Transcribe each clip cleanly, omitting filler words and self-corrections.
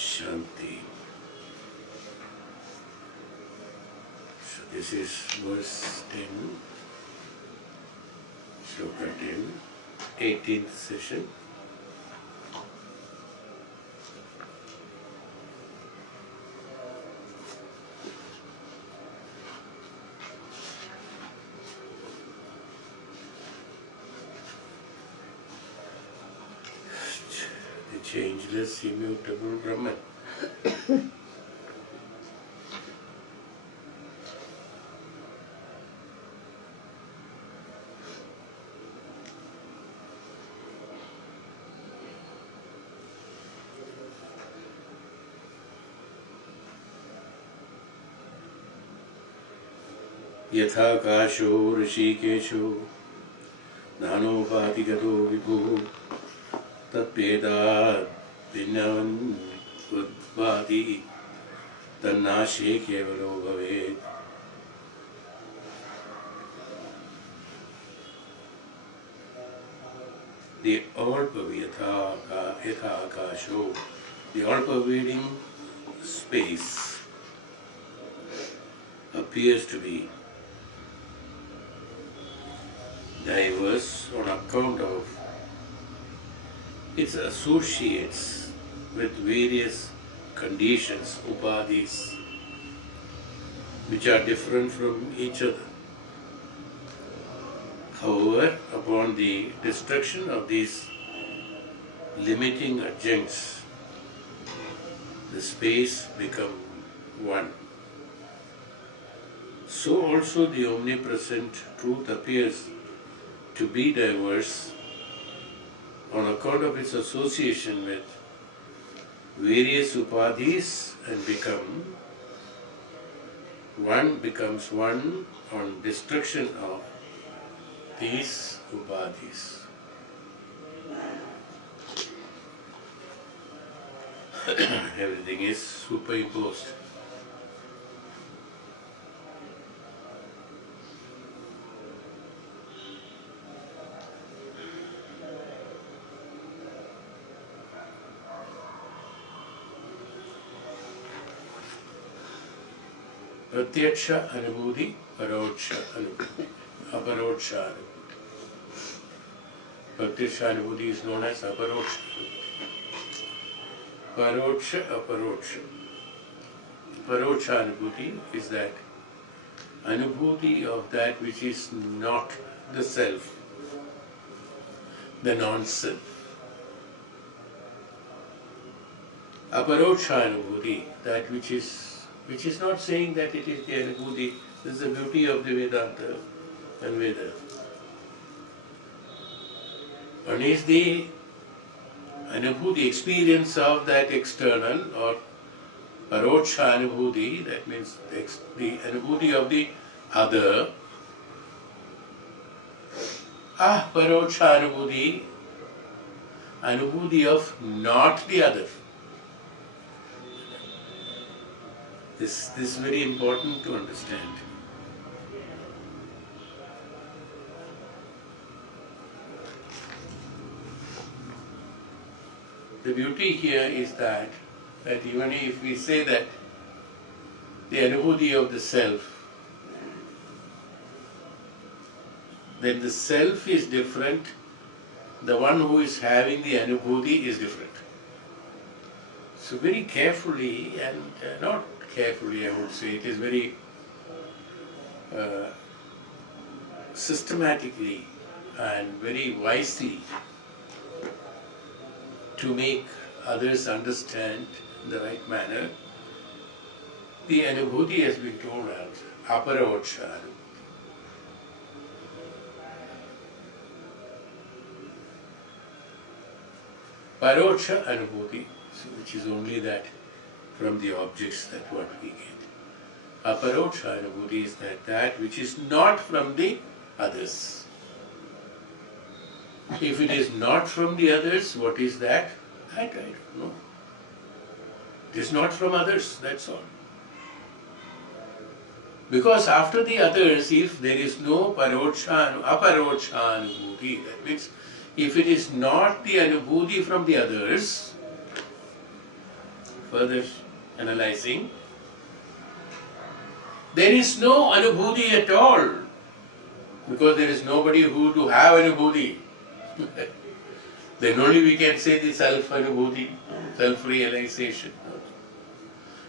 Shanti. So this is verse 10, Shloka 10, 18th session. Changeless, immutable Brahman. Yatha kasho rishikesho nanopati gato vibhu Tatpedat Bh.Aadi Tannashe Kevalo Bhavet. The all-pervading the all-pervading space appears to be diverse on account of its associates with various conditions, upadhis, which are different from each other. However, upon the destruction of these limiting adjuncts, the space becomes one. So also the omnipresent truth appears to be diverse on account of its association with various upadhis and becomes one on destruction of these upadhis. Everything is superimposed. Pratyaksha Anubhuti, Aparoksha Anubhuti, Aparoksha Anubhuti. Pratyaksha Anubhuti is known as Aparoksha. Paroksha, Aparoksha. Aparoksha Anubhuti is that Anubhuti of that which is not the self, the non-self. Aparoksha Anubhuti, that which is not saying that it is the Anubhuti. This is the beauty of the Vedanta and Veda. One is the Anubhuti, experience of that external or Paroksha Anubhuti, that means the Anubhuti of the other. Paroksha Anubhuti, Anubhuti of not the other. This is very important to understand. The beauty here is that even if we say that the Anubhuti of the self, then the self is different, the one who is having the Anubhuti is different. So very carefully and not carefully, I would say, it is very systematically and very wisely to make others understand in the right manner. The Anubhuti has been told as Aparokshanubhuti. Paroksha Anubhuti, which is only that from the objects that what we get. Aparoksha Anubhuti is that which is not from the others. If it is not from the others, what is that? I don't know. It is not from others, that's all. Because after the others, if there is no Aparoksha Anubhuti, that means if it is not the Anubhuti from the others, further analyzing, there is no anubhuti at all, because there is nobody who to have anubhuti. Then only we can say the self-anubhuti, self-realization.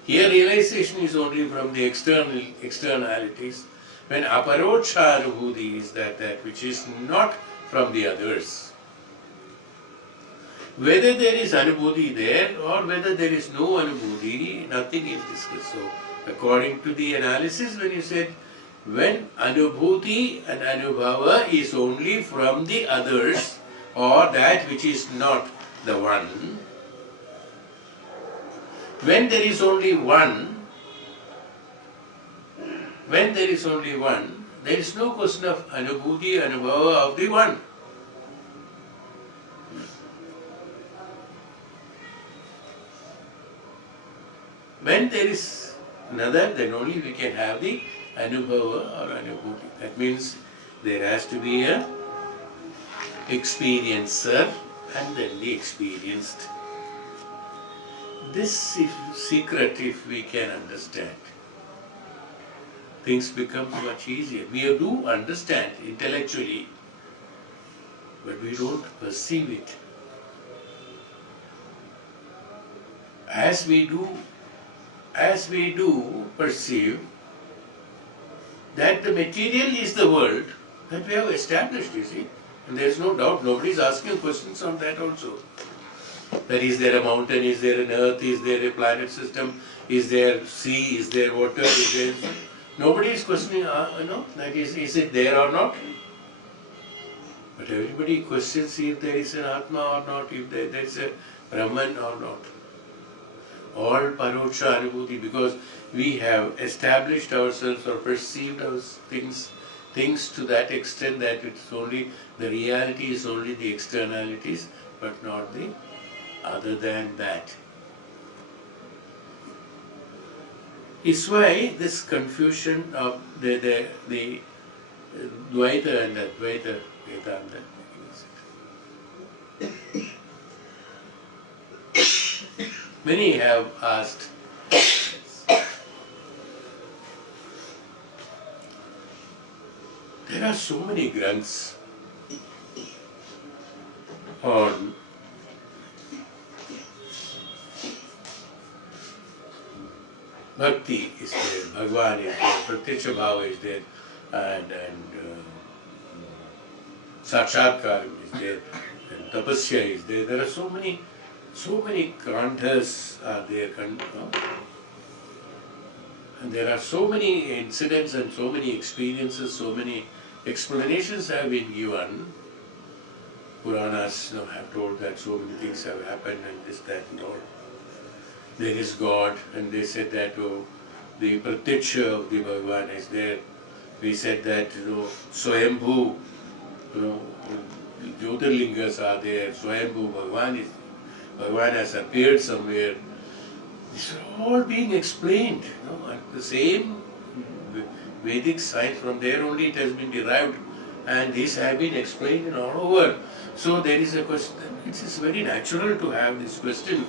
Here realization is only from the externalities, when Aparokshanubhuti is that which is not from the others. Whether there is anubhuti there or whether there is no anubhuti, nothing is discussed. So, according to the analysis, when you said, when anubhuti and anubhava is only from the others or that which is not the one, when there is only one, there is no question of anubhuti, anubhava of the one. When there is another, then only we can have the anubhava or anubhuti. That means there has to be a experiencer and then the experienced. This secret, if we can understand, things become much easier. We do understand intellectually, but we don't perceive it. As we do perceive that the material is the world, that we have established, you see. And there is no doubt, nobody is asking questions on that also. That is there a mountain, is there an earth, is there a planet system, is there sea, is there water, is there... Nobody is questioning, that is it there or not? But everybody questions if there is an Atma or not, if there is a Brahman or not. All Aparokshanubhuti, because we have established ourselves or perceived our things to that extent that it's only, the reality is only the externalities, but not the other than that. It's why this confusion of the Dvaita and Advaita Vedanta. Many have asked, there are so many granths on Bhakti is there, Bhagavan is there, Pratyaksha Bhava is there, and Sakshatkar is there, and Tapasya is there. There are so many granthas are there, and there are so many incidents and so many experiences, so many explanations have been given. Puranas have told that so many things have happened and this, that and all. There is God, and they said that the Pratyaksha of the Bhagavan is there. We said that Swayambhu, Jyotirlingas are there, Swayambhu Bhagavan has appeared somewhere. These are all being explained. And the same Vedic science, from there only it has been derived, and these have been explained all over. So there is a question. It is very natural to have this question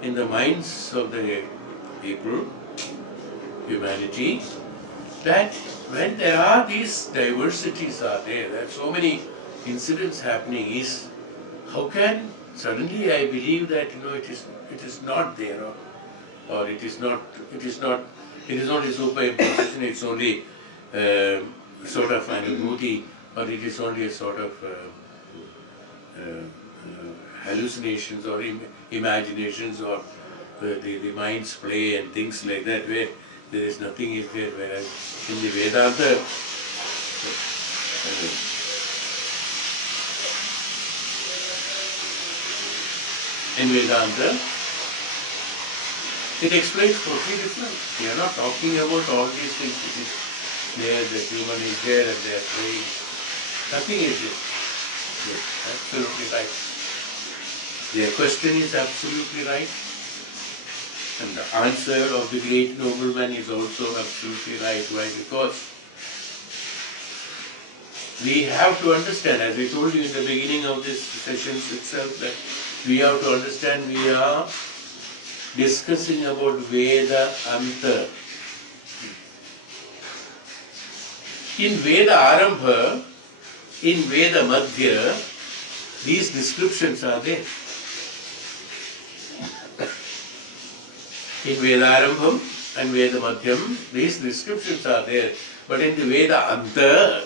in the minds of the people, humanity, that when there are these diversities are there are so many incidents happening, is how can suddenly I believe that it is not there, or it is only superimposition, it's only sort of an anubhuti, or it is only a sort of hallucinations or imaginations, or the mind's play and things like that, where there is nothing is there, whereas in the Vedanta, it explains totally different. We are not talking about all these things. It is there, the human is there and they are playing. Nothing is there. Yes, absolutely right. Their question is absolutely right. And the answer of the great nobleman is also absolutely right. Why? Because we have to understand, as I told you in the beginning of this session itself, that we have to understand we are discussing about Veda Anta. In Veda Arambha, in Veda Madhya, these descriptions are there. In Veda Arambham and Veda Madhyam, these descriptions are there. But in the Veda Anta,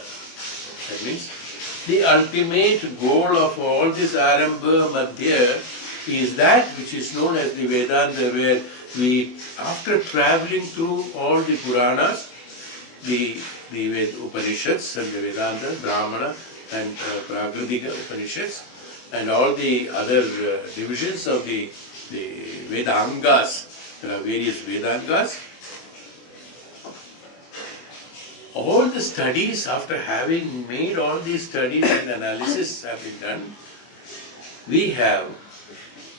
that means the ultimate goal of all this Arambha Madhya is that which is known as the Vedanta, where we, after traveling through all the Puranas, the Upanishads and the Vedanta, Brahmana and Prakritika Upanishads, and all the other divisions of the Vedangas, there are various Vedangas. All the studies, after having made all these studies and analysis have been done, we have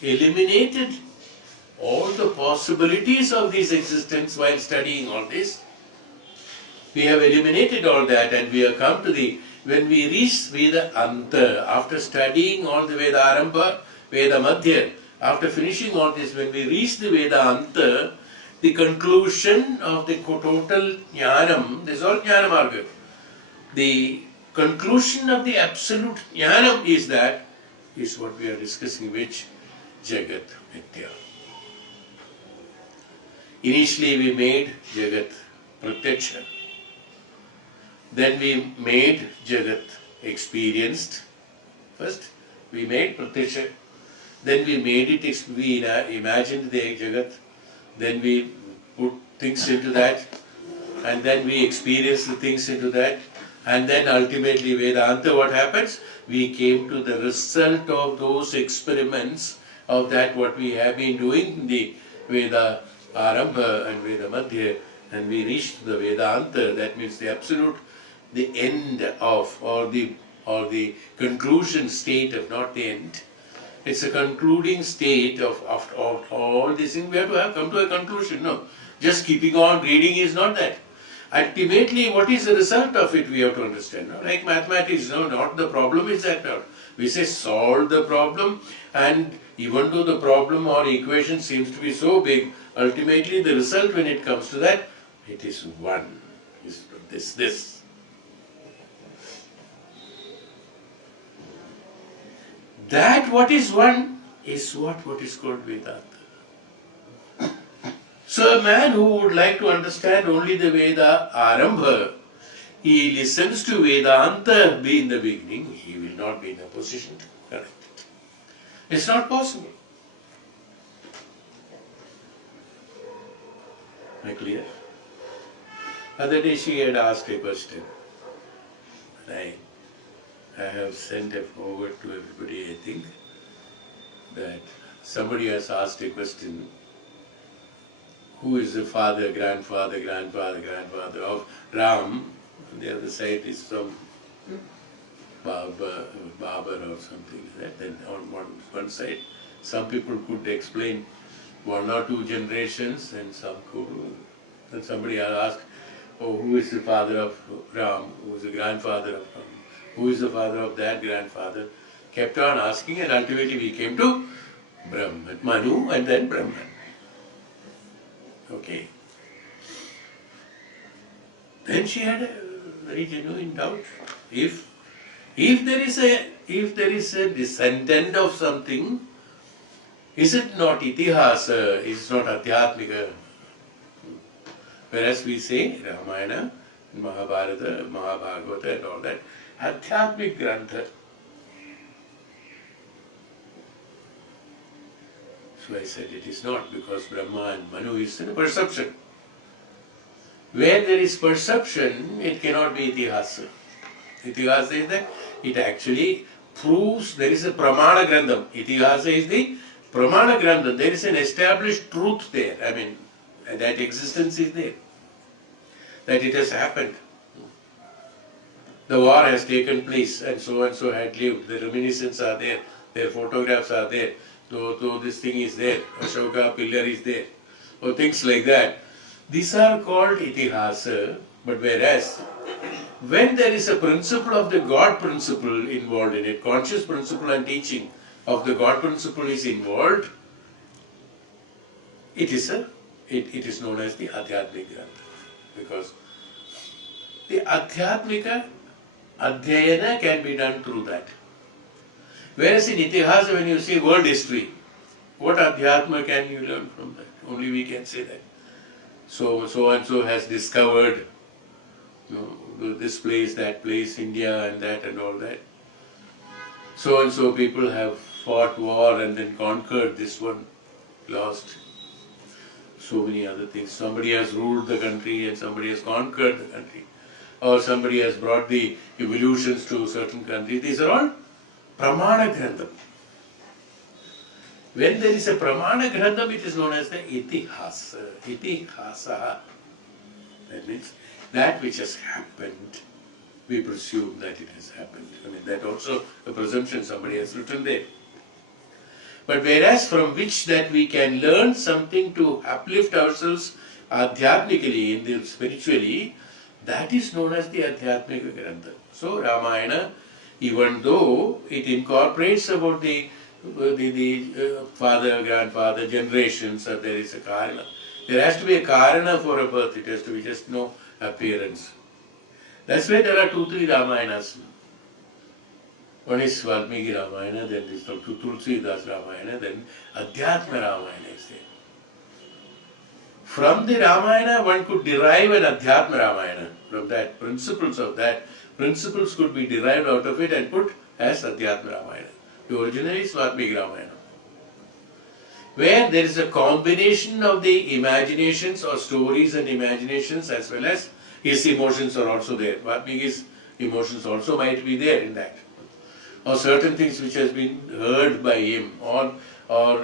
eliminated all the possibilities of this existence while studying all this. We have eliminated all that, and we have come to the, when we reach Veda Anta, after studying all the Veda Arambha, Veda Madhya, after finishing all this, when we reach the Veda Anta, the conclusion of the total Jnanam, this is all Jnana Marga. The conclusion of the absolute Jnanam is that, is what we are discussing, which Jagat Mithya. Initially we made Jagat Pratyaksha. Then we made Jagat experienced. First we made Pratyaksha. Then we made it, we imagined the Jagat. Then we put things into that. And then we experienced the things into that. And then ultimately Vedanta, what happens? We came to the result of those experiments of that what we have been doing in the Veda Arambha and Veda Madhya, and we reached the Vedanta, that means the absolute, the end of, or the conclusion state of, not the end. It's a concluding state of all these things. We have to come to a conclusion. No, just keeping on reading is not that. Ultimately, what is the result of it, we have to understand. No? Like mathematics, no, not the problem is that not. We say solve the problem, and even though the problem or equation seems to be so big, ultimately the result when it comes to that, it is one. Is this. That what is one is what is called Vedanta. So a man who would like to understand only the Veda Arambha, he listens to Vedanta be in the beginning, he will not be in a position to correct it. It's not possible. Am I clear? Other day she had asked a question. I have sent it forward to everybody, I think, that somebody has asked a question. Who is the father, grandfather of Ram? On the other side is some Babar or something like that. And on one side, some people could explain one or two generations, and some could. And somebody asked, oh, who is the father of Ram? Who is the grandfather of Ram? Who is the father of that grandfather? Kept on asking, and ultimately we came to Brahman, Manu, and then Brahman. Okay. Then she had a very genuine doubt. If there is a descendant of something, is it not itihasa? Is it not adhyatmika? Whereas we say Ramayana, Mahabharata, Mahabhagavata, and all that, adhyatmik grantha. So I said it is not, because Brahma and Manu is in a perception. Where there is perception, it cannot be itihasa. Itihasa is that it actually proves there is a pramana grandham. Itihasa is the pramana grandham. There is an established truth there. I mean, that existence is there. That it has happened. The war has taken place, and so had lived. The reminiscences are there. Their photographs are there. So this thing is there. Ashoka pillar is there. Or things like that. These are called itihasa. But whereas, when there is a principle of the God principle involved in it, conscious principle and teaching of the God principle is involved, it is known as the Adhyatmik Grantha, because the Adhyatmika Adhyayana can be done through that. Whereas in Itihasa, when you see world history, what Adhyatma can you learn from that? Only we can say that. So and so has discovered, this place, that place, India and that and all that. So and so people have fought war and then conquered this one, lost. So many other things. Somebody has ruled the country and somebody has conquered the country. Or somebody has brought the evolutions to certain countries. These are all Pramana Grantham. When there is a Pramana Grantham, it is known as the Itihasa. Itihasa. That means that which has happened, we presume that it has happened. I mean, that also a presumption somebody has written there. But whereas from which that we can learn something to uplift ourselves adhyatmically, in the spiritually, that is known as the Adhyatmika Grantha. So Ramayana, even though it incorporates about the father, grandfather, generations, or there is a karana. There has to be a karana for a birth, it has to be just no appearance. That's why there are 2-3 Ramayanas. One is Valmiki Ramayana, then this Tulsidas Ramayana, then Adhyatma Ramayana is there. From the Ramayana, one could derive an Adhyatma Ramayana. From that, principles could be derived out of it and put as Adhyatma Ramayana. The original is Valmiki Ramayana, where there is a combination of the imaginations or stories and imaginations, as well as his emotions are also there. Valmiki's emotions also might be there in that. Or certain things which has been heard by him, or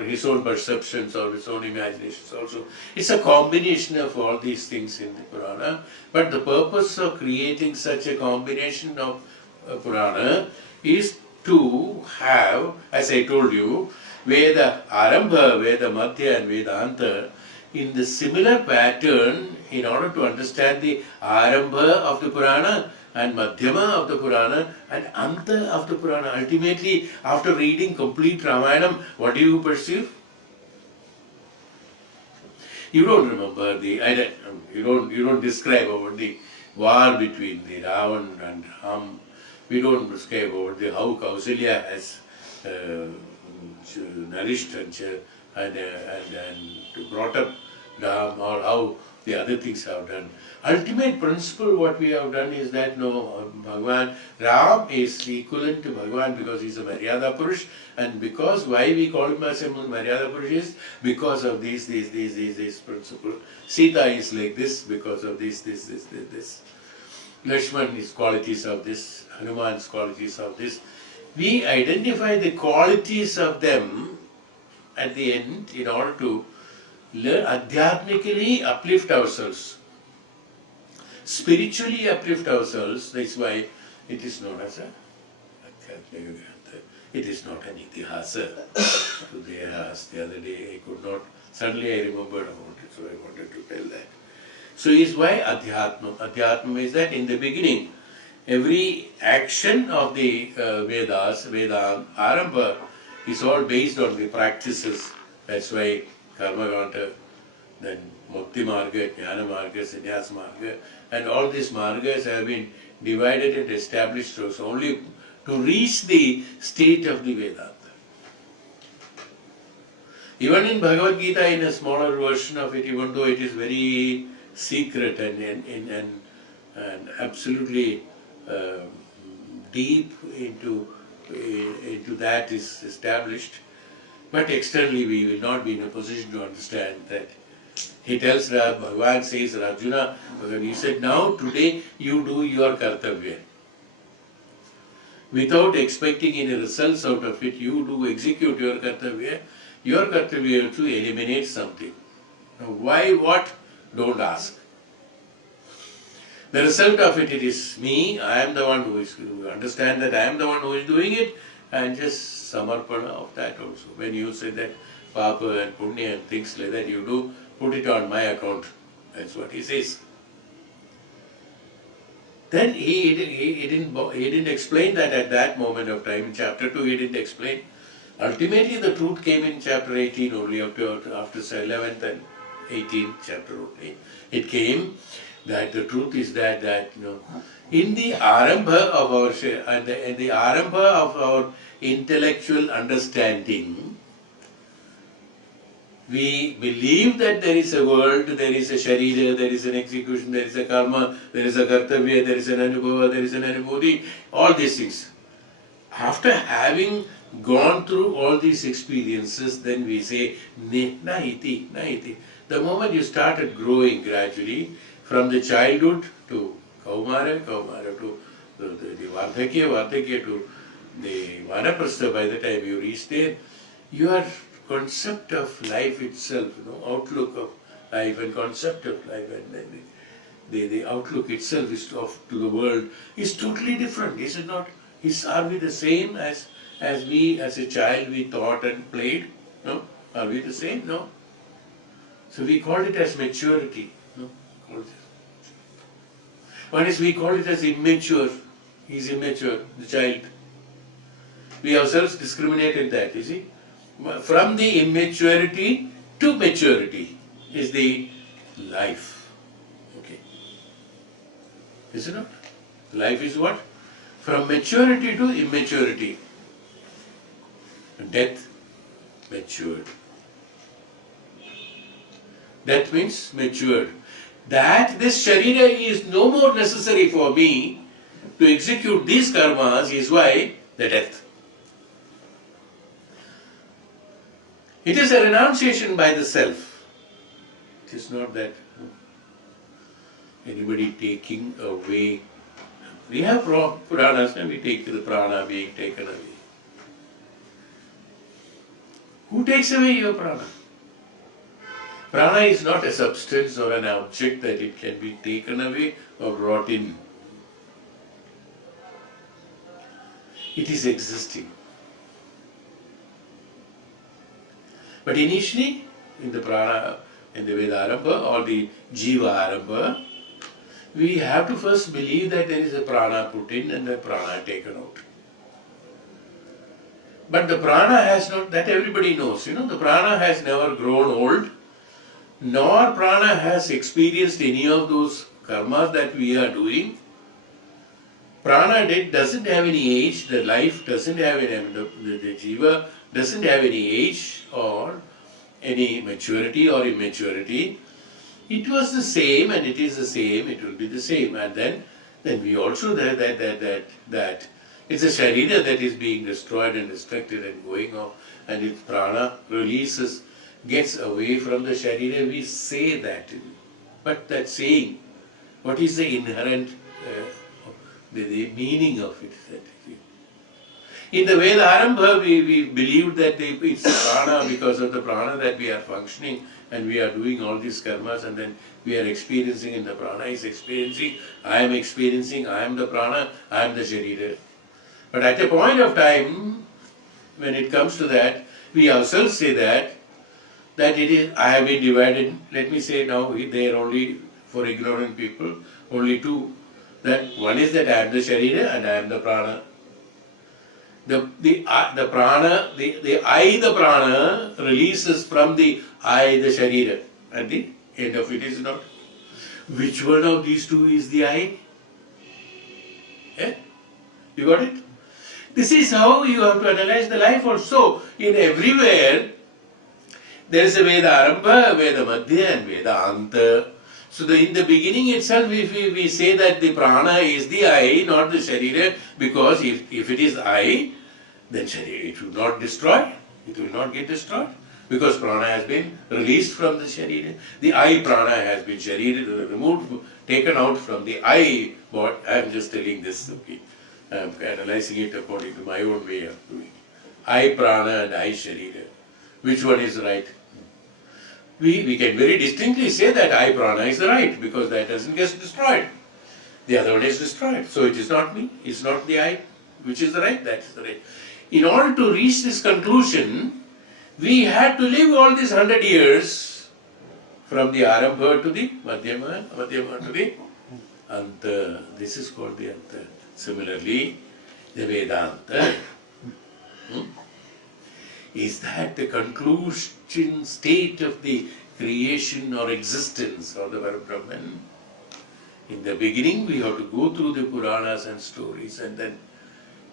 his own perceptions or his own imaginations also. It's a combination of all these things in the Purana. But the purpose of creating such a combination of Purana is to have, as I told you, Veda Arambha, Veda Madhya and Vedanta in the similar pattern, in order to understand the Arambha of the Purana and Madhyama of the Purana and Anta of the Purana. Ultimately, after reading complete Ramayanam, what do you perceive? You don't remember you don't describe about the war between the Ravan and Ram. We don't describe about how Kausalya has nourished and brought up Ram, or how the other things have done. Ultimate principle what we have done is that Bhagavan, Ram is equivalent to Bhagavan because he is a Maryada Purush, and because why we call him as a Maryada Purush is because of these principle. Sita is like this because of this. Lakshman is qualities of this, Hanuman's qualities of this. We identify the qualities of them at the end in order to learn adhyatmically uplift ourselves. Spiritually uplift ourselves, that's why it is known as a Adhyatmika Grantha. It is not an Itihasa. Today I asked the other day, I could not, suddenly I remembered about it, so I wanted to tell that. So is why Adhyatma. Adhyatma is that in the beginning, every action of the Vedas, Vedanta, Arambha, is all based on the practices. That's why Karma Kanta, then Mukti Marga, Jnana Marga, Sannyasa Marga, and all these margas have been divided and established so only to reach the state of the Vedanta. Even in Bhagavad Gita, in a smaller version of it, even though it is very secret and absolutely deep into that is established, but externally we will not be in a position to understand that. He tells Bhagavan says, Arjuna, he said, now today you do your kartavya. Without expecting any results out of it, you do execute your kartavya. Your kartavya is to eliminate something. Now why, what? Don't ask. The result of it is me, I am the one who is, you understand that I am the one who is doing it, and just samarpana of that also. When you say that papa and punya and things like that, you do, put it on my account. That's what he says. Then he didn't explain that at that moment of time. In chapter 2 he didn't explain. Ultimately, the truth came in chapter 18 only, after 11th and 18th chapter only. It came that the truth is that in the arambha of our in the arambha of our intellectual understanding, we believe that there is a world, there is a sharira, there is an execution, there is a karma, there is a kartavya, there is an anubhava, there is an anubhuti, all these things. After having gone through all these experiences, then we say, na iti, na iti. The moment you started growing gradually, from the childhood to kaumara, kaumara to the vardhakya, vardhakya to the vanaprastha, by the time you reach there, your concept of life itself, outlook of life and concept of life and then the outlook itself is to the world is totally different, is it not? Are we the same as we, as a child, we thought and played? No? Are we the same? No. So we call it as maturity. No? One is we call it as immature. He is immature, the child. We ourselves discriminated that, you see. From the immaturity to maturity is the life. Okay. Is it not? Life is what? From maturity to immaturity. Death, matured. Death means matured. That this sharira is no more necessary for me to execute these karmas is why the death. It is a renunciation by the self. It is not that anybody taking away. We have Puranas and we take the prana being taken away. Who takes away your prana? Prana is not a substance or an object that it can be taken away or brought in. It is existing. But initially, in the prana, in the Vedarambha or the Jiva Arambha, we have to first believe that there is a prana put in and the prana taken out. But the prana has not, that everybody knows, the prana has never grown old, nor prana has experienced any of those karmas that we are doing. Prana doesn't have any age, the life doesn't have any, the jiva doesn't have any age or any maturity or immaturity. It was the same and it is the same, it will be the same. And then we also that it's a sharira that is being destroyed and destructed and going off, and its prana releases, gets away from the sharira, we say that. But that saying, what is the inherent the meaning of it? In the Vedarambha, we believed that it's the prana, because of the prana that we are functioning and we are doing all these karmas, and then we are experiencing, in the prana is experiencing, I am experiencing, I am the prana, I am the sharira. But at a point of time, when it comes to that, we ourselves say that it is, I have been divided, let me say now, they are only, for ignorant people, only two. That one is that I am the sharira and I am the prana. The prana, the I, the prana, releases from the I, the sharira. At the end of it is not. Which one of these two is the I? You got it? This is how you have to analyze the life also. In everywhere, there is a Vedarambha, Veda Madhya and Vedanta. So in the beginning itself, if we say that the prana is the I, not the sharira, because if it is I, then sharira, it will not destroy, it will not get destroyed, because prana has been released from the sharira. The I prana has been sharira, removed, taken out from the I body. I am just telling this, okay. I am analyzing it according to my own way of doing it. I prana and I sharira. Which one is right? We can very distinctly say that I prana is the right, because that doesn't get destroyed. The other one is destroyed. So it is not me, it's not the I. Which is the right? That is the right. In order to reach this conclusion, we had to live all these 100 years from the Arambha to the Madhyama, Madhyama to the Anta. This is called the Anta. Similarly, the Vedanta. is that the conclusion state of the creation or existence of the Parabrahman? In the beginning, we have to go through the Puranas and stories, and then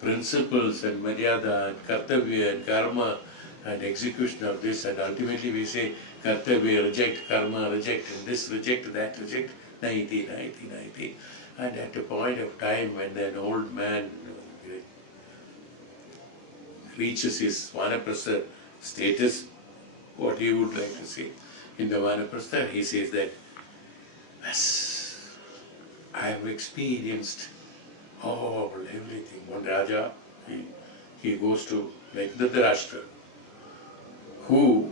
principles and Maryada and Kartavya and Karma and execution of this, and ultimately we say Kartavya reject, Karma reject, and this reject, that reject, naiti, naiti, naiti. And at a point of time when an old man reaches his Vanaprastha status, what he would like to say in the Vanaprastha, he says that, yes, I have experienced all, everything. One Raja, he goes to like Dhritarashtra, who,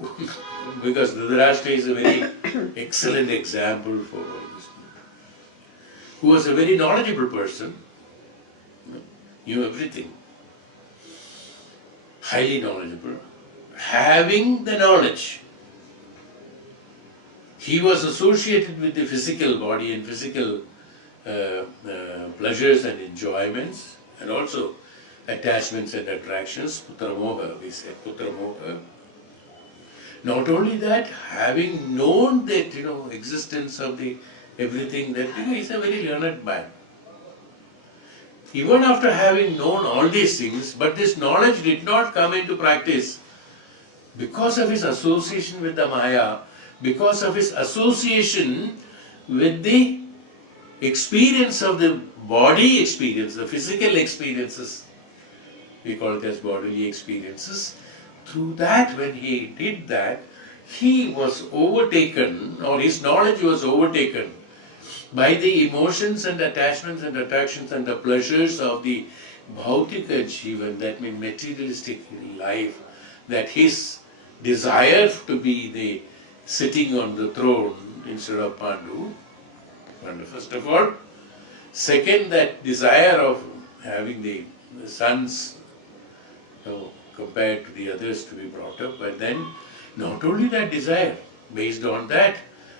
because Dhritarashtra is a very excellent example for all this, who was a very knowledgeable person, knew everything, highly knowledgeable, having the knowledge. He was associated with the physical body and physical pleasures and enjoyments, and also attachments and attractions, putra moha, we say, putra moha. Not only that, having known that, existence of the everything, that he's a very learned man. Even after having known all these things, but this knowledge did not come into practice because of his association with the Maya, because of his association with the experience of the body experience, the physical experiences, we call it as bodily experiences. Through that, when he did that, he was overtaken, or his knowledge was overtaken by the emotions and attachments and attractions and the pleasures of the Bhautika Jivan, that means materialistic life, that his desire to be the sitting on the throne instead of Pandu, first of all. Second, that desire of having the sons compared to the others to be brought up, but then not only that desire, based on that,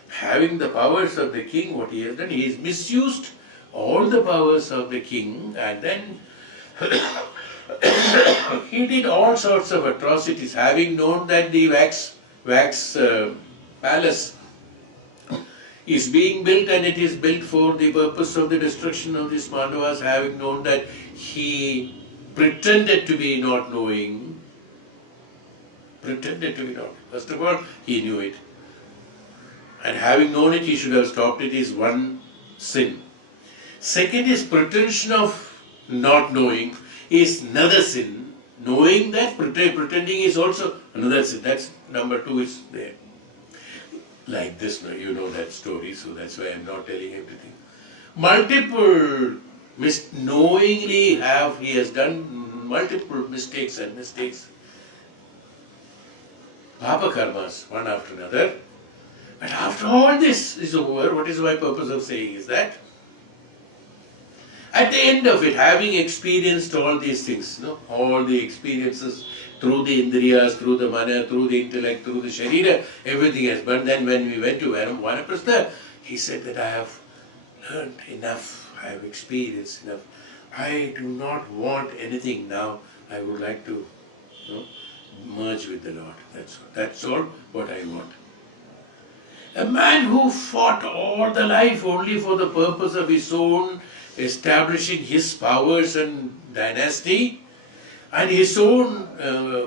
having the powers of the king, what he has done, he has misused all the powers of the king, and then he did all sorts of atrocities, having known that the wax palace is being built, and it is built for the purpose of the destruction of these Pandavas, having known that, he pretended to be not knowing, First of all, he knew it. And having known it, he should have stopped it, is one sin. Second is pretension of not knowing is another sin. Knowing that, pretending is also another sin. That's number two is there. Like this, you know that story, so that's why I'm not telling everything. Multiple knowingly he has done multiple mistakes, Papa karmas, one after another. But after all this is over, what is my purpose of saying is that, at the end of it, having experienced all these things, all the experiences through the indriyas, through the mana, through the intellect, through the sharira, everything else. But then when we went to Vanaprastha, he said that I have learned enough, I have experienced enough. I do not want anything now. I would like to merge with the Lord. That's all what I want. A man who fought all the life only for the purpose of his own establishing his powers and dynasty, and his own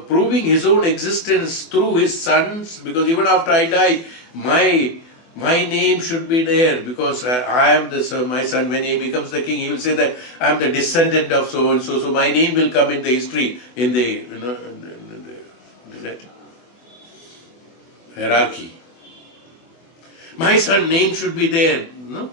proving his own existence through his sons, because even after I die, my name should be there, because I am the son, my son, when he becomes the king, he will say that I am the descendant of so and so, so my name will come in the history, in the hierarchy. My son name should be there.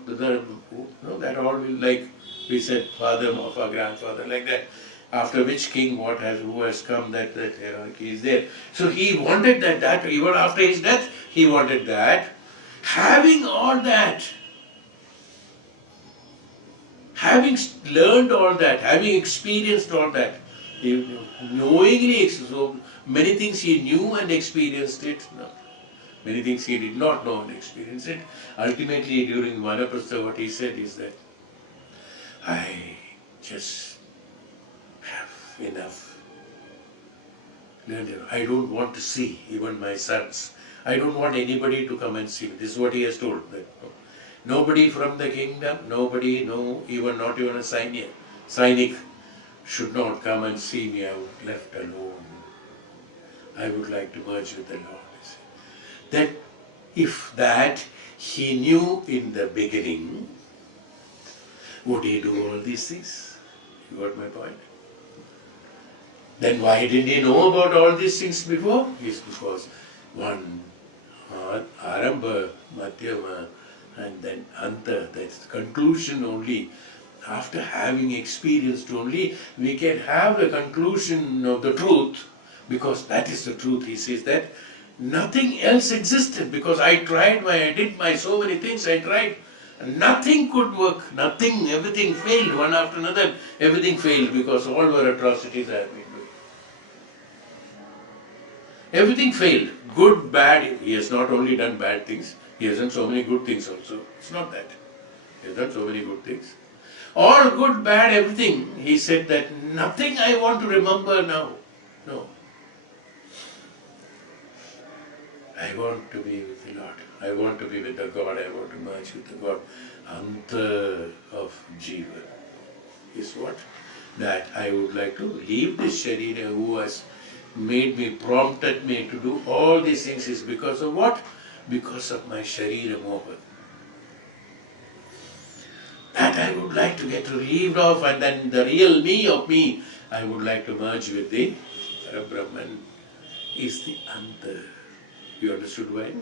That all will, like we said, father of our grandfather, like that. After which king, who has come, that hierarchy is there. So he wanted that, even after his death, he wanted that. Having all that, having learned all that, having experienced all that, knowingly, so many things he knew and experienced it. Many things he did not know and experience it. Ultimately, during Vanaprastha, what he said is that, I just have enough. I don't want to see even my sons. I don't want anybody to come and see me. This is what he has told. That nobody from the kingdom, nobody, no, even not even a Sainik should not come and see me. I would left alone. I would like to merge with the Lord. That if that he knew in the beginning, would he do all these things? You got my point? Then why didn't he know about all these things before? It's because one, Arambha, Madhyama, and then Anta, that's conclusion only. After having experienced only, we can have the conclusion of the truth, because that is the truth. He says that nothing else existed, because I did my so many things, I tried. Nothing could work, nothing, everything failed, one after another, everything failed, because all were atrocities I have been doing. Everything failed, good, bad. He has not only done bad things, he has done so many good things also. It's not that. He has done so many good things. All good, bad, everything. He said that nothing I want to remember now. No. I want to be with the Lord. I want to be with the God. I want to merge with the God. Anta of Jiva is what? That I would like to leave this Sharira who has made me, prompted me to do all these things is because of what? Because of my Sharira Moha. That I would like to get relieved of, and then the real me of me, I would like to merge with the Brahman is the Anta. You understood why?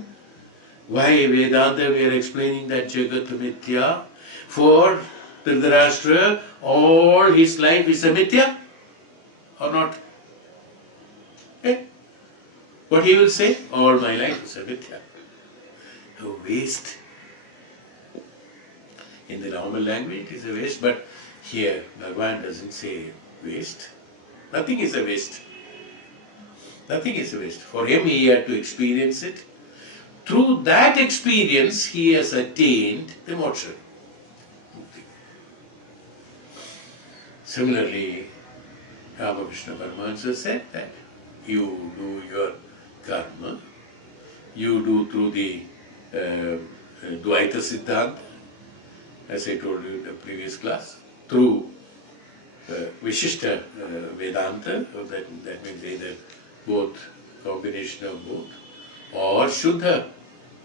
Why Vedanta we are explaining that Jagat Mithya? For Dhritarashtra, all his life is a Mithya or not? Eh? What he will say? All my life is a Mithya. A waste. In the normal language it is a waste, but here Bhagavan doesn't say waste. Nothing is a waste. Nothing is a waste. For him, he had to experience it. Through that experience, he has attained the moksha. Similarly, Ramakrishna Paramahansa said that you do your karma, you do through the Dvaita Siddhanta, as I told you in the previous class, through Vishishta Vedanta, that means either both, combination of both, or Shuddha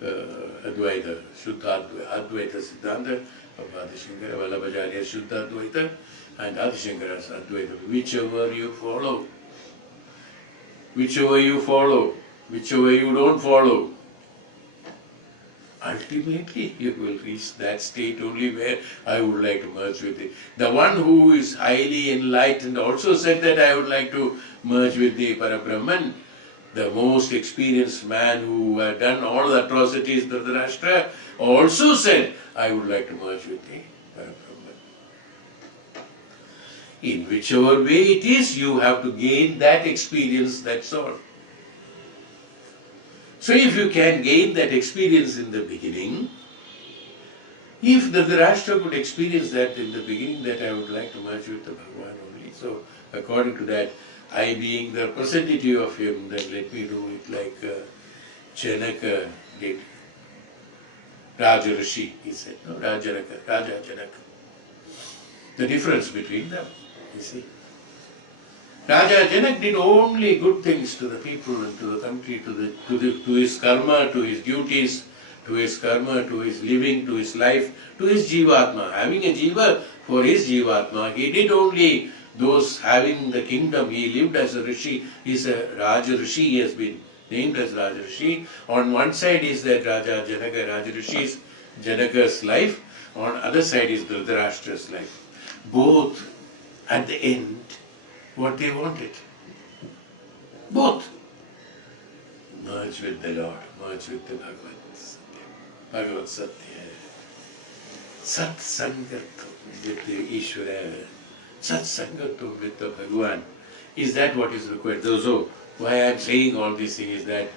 Advaita, Shuddha Advaita Siddhanta of Adishankara, Vallabhacharya Shuddha Advaita, and Adishankara's Advaita, whichever you follow, whichever you don't follow, ultimately you will reach that state only where I would like to merge with it. The one who is highly enlightened also said that I would like to merge with the Parabrahman. The most experienced man who had done all the atrocities, Dhritarashtra, also said, I would like to merge with the Parabrahman. In whichever way it is, you have to gain that experience, that's all. So if you can gain that experience in the beginning, if Dhritarashtra could experience that in the beginning, that I would like to merge with the Bhagavan only. So according to that, I being the representative of him, then let me do it like Janaka did. Raja Rishi, he said, no, Raja Janaka. The difference between them, you see. Raja Janak did only good things to the people and to the country, to his karma, to his duties, to his karma, to his living, to his life, to his jivatma. Having a jiva for his jivatma, he did only those having the kingdom. He lived as a rishi. He's a Raja Rishi. He has been named as Raja Rishi. On one side is that Raja Janaka, Raja Rishi's Janaka's life. On the other side is Dhritarashtra's life. Both at the end, what they wanted. Both. Merge with the Lord, merge with the Bhagavat Satya. Sat Sankartam with the Ishvara. Sat Sankartam with the Bhagavan. Is that what is required? So, why I am saying all these things is that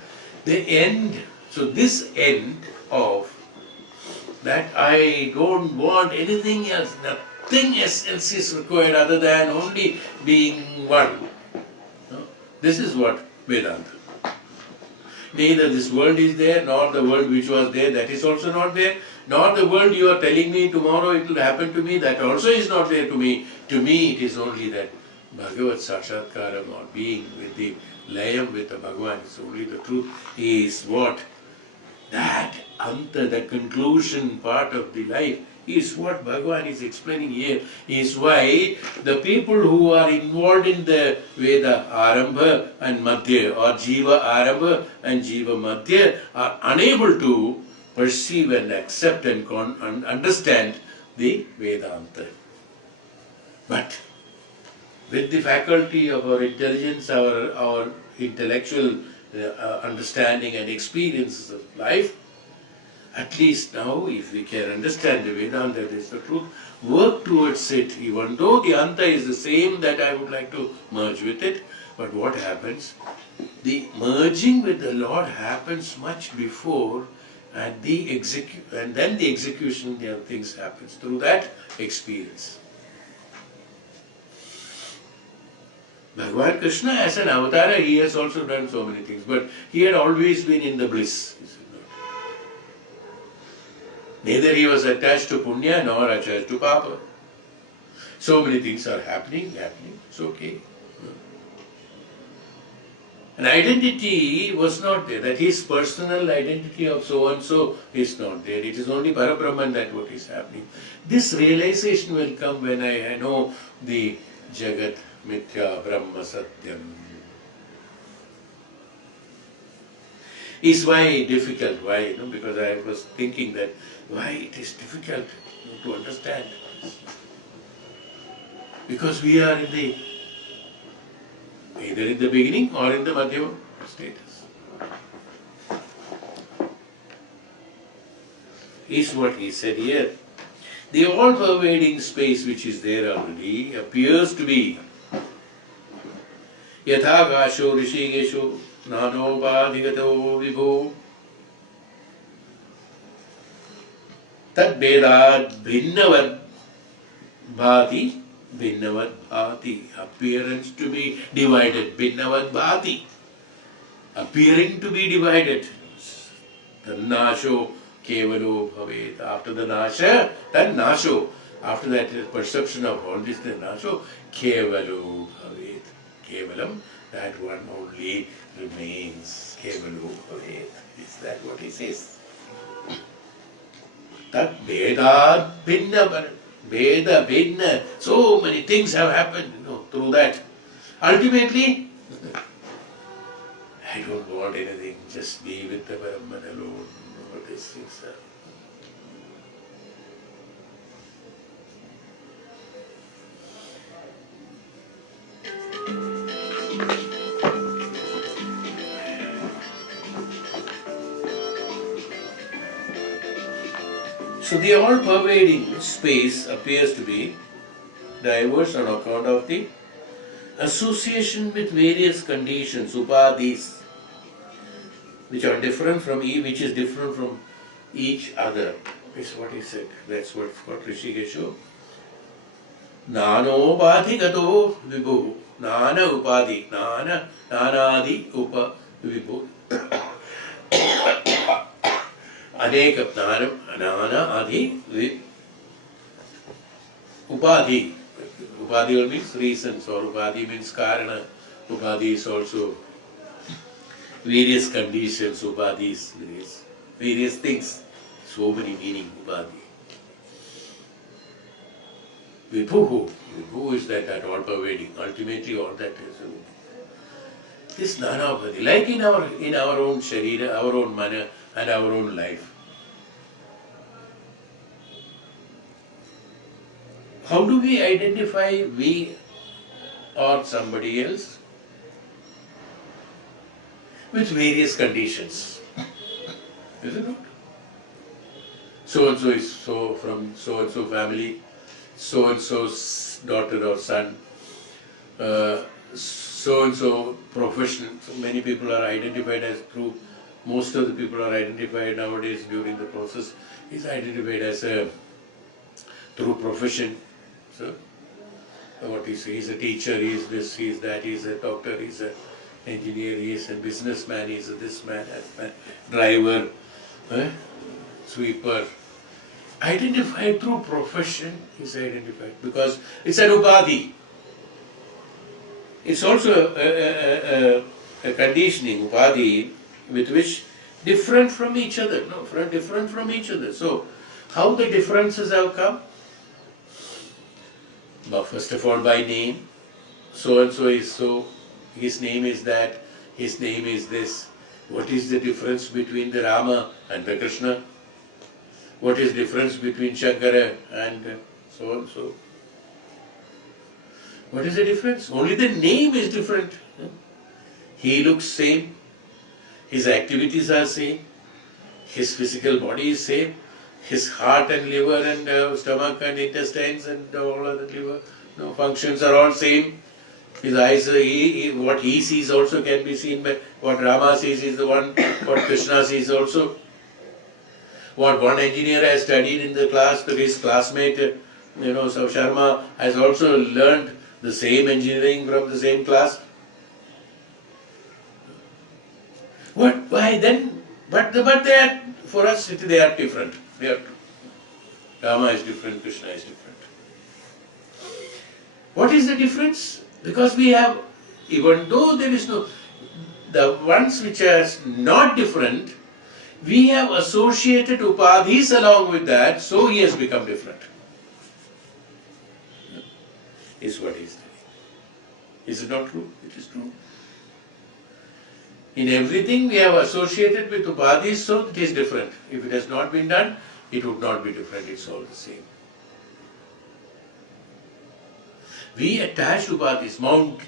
the end, so this end of that I don't want anything else, nothing else is required other than only being one. No? This is what Vedanta. Neither this world is there, nor the world which was there, that is also not there, nor the world you are telling me tomorrow it will happen to me, that also is not there to me. To me it is only that Bhagavat Sakshatkaram, or being with the Layam with the Bhagavan, is only the truth, is what? That Anta, the conclusion part of the life, is what Bhagavan is explaining here. Is why the people who are involved in the Veda Arambha and Madhya, or Jiva Arambha and Jiva Madhya, are unable to perceive and accept and understand the Vedanta. But with the faculty of our intelligence, our intellectual understanding and experiences of life, at least now, if we can understand the Vedanta, that is the truth, work towards it, even though the Anta is the same that I would like to merge with it. But what happens? The merging with the Lord happens much before, and then the execution, the other things happens through that experience. Bhagavan Krishna, as an avatar, he has also done so many things, but he had always been in the bliss. Neither he was attached to punya nor attached to papa. So many things are happening, it's okay. An identity was not there, that his personal identity of so and so is not there. It is only Parabrahman that what is happening. This realization will come when I know the Jagat Mithya Brahma Satyam. Is why difficult. Why? Because I was thinking that why it is difficult to understand. Because we are in the either in the beginning or in the Madhyama status. Is what he said here. The all-pervading space which is there already appears to be Yatha Gasho Rishigesho Nano Badhigato Vibho Tad Vedad Bhinnavad Bhati Bhinnavad Bhati, appearance to be divided, Bhinnavad Bhati, appearing to be divided. The Nasho Kevalo Bhavet, after the Nasha, then Nasho, after that perception of all this, the Nasho Kevalo Bhavet, Kevalam, that one only remains, Kevalo Bhavet, is that what he says? That Vedad Bhinnavad, Veda, Bhinna, so many things have happened, through that. Ultimately, I don't want anything, just be with the Brahman alone. What these things are. So the all-pervading space appears to be diverse on account of the association with various conditions, upadhis, which are different from which is different from each other. Is what he said. That's what Rishikesho. Nano upadhi gato vibhu. Nana upadhi. Nanadi upa vibhu. Aneka nana adi upadhi. Upadhi means reasons, or upadhi means karana. Upadhi is also various conditions, upadhis, various things. So many meaning, upadhi. Vibhu. Vibhu is that all-pervading. Ultimately all that is this nana upadhi. Like in our own sharira, our own mana and our own life. How do we identify we or somebody else? With various conditions. Isn't it? So-and-so is from so-and-so family, so-and-so's daughter or son, so-and-so profession. So many people are identified as through, most of the people are identified nowadays during the process, is identified as through profession. So, what he is a teacher, he is this, he is that, he is a doctor, he is a engineer, he is a businessman, he is a this man, that man, driver, sweeper. Identified through profession is identified because it's an upadhi. It's also a conditioning, upadhi, with which different from each other. No, different from each other. So, how the differences have come? But first of all, by name. So and so is so. His name is that. His name is this. What is the difference between the Rama and the Krishna? What is the difference between Shankara and so and so? What is the difference? Only the name is different. He looks same. His activities are same. His physical body is same. His heart and liver and stomach and intestines and all other liver functions are all same. His eyes, what he sees also can be seen by what Rama sees is the one, what Krishna sees also. What one engineer has studied in the class, his classmate, so Sharma has also learned the same engineering from the same class. What? Why then? But they are, for us, they are different. They are, Rama is different, Krishna is different. What is the difference? Because we have, even though there is no, the ones which are not different, we have associated upadhis along with that, so he has become different. Is what he is doing. Is it not true? It is true. In everything we have associated with upadhis, so it is different. If it has not been done, it would not be different, it's all the same. We attach upadhis.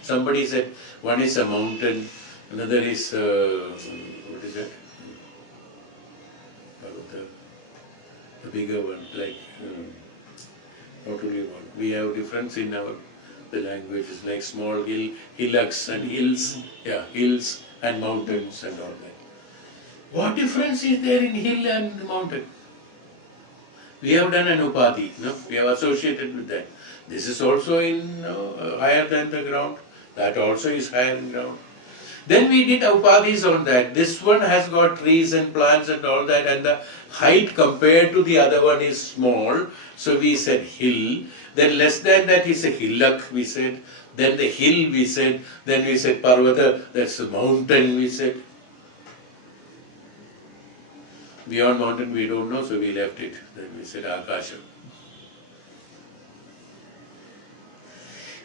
Somebody said, one is a mountain, another is, what is that? The bigger one, like, not only one. We have difference in the languages, like small hillocks and hills, hills and mountains and all that. What difference is there in hill and mountain? We have done an upadhi, we have associated with that. This is also in higher than the ground, that also is higher than ground. Then we did upadhis on that. This one has got trees and plants and all that, and the height compared to the other one is small, so we said hill. Then less than that is a hillock, we said. Then the hill, we said. Then we said Parvata, that's a mountain, we said. Beyond mountain we don't know, so we left it. Then we said Akasha.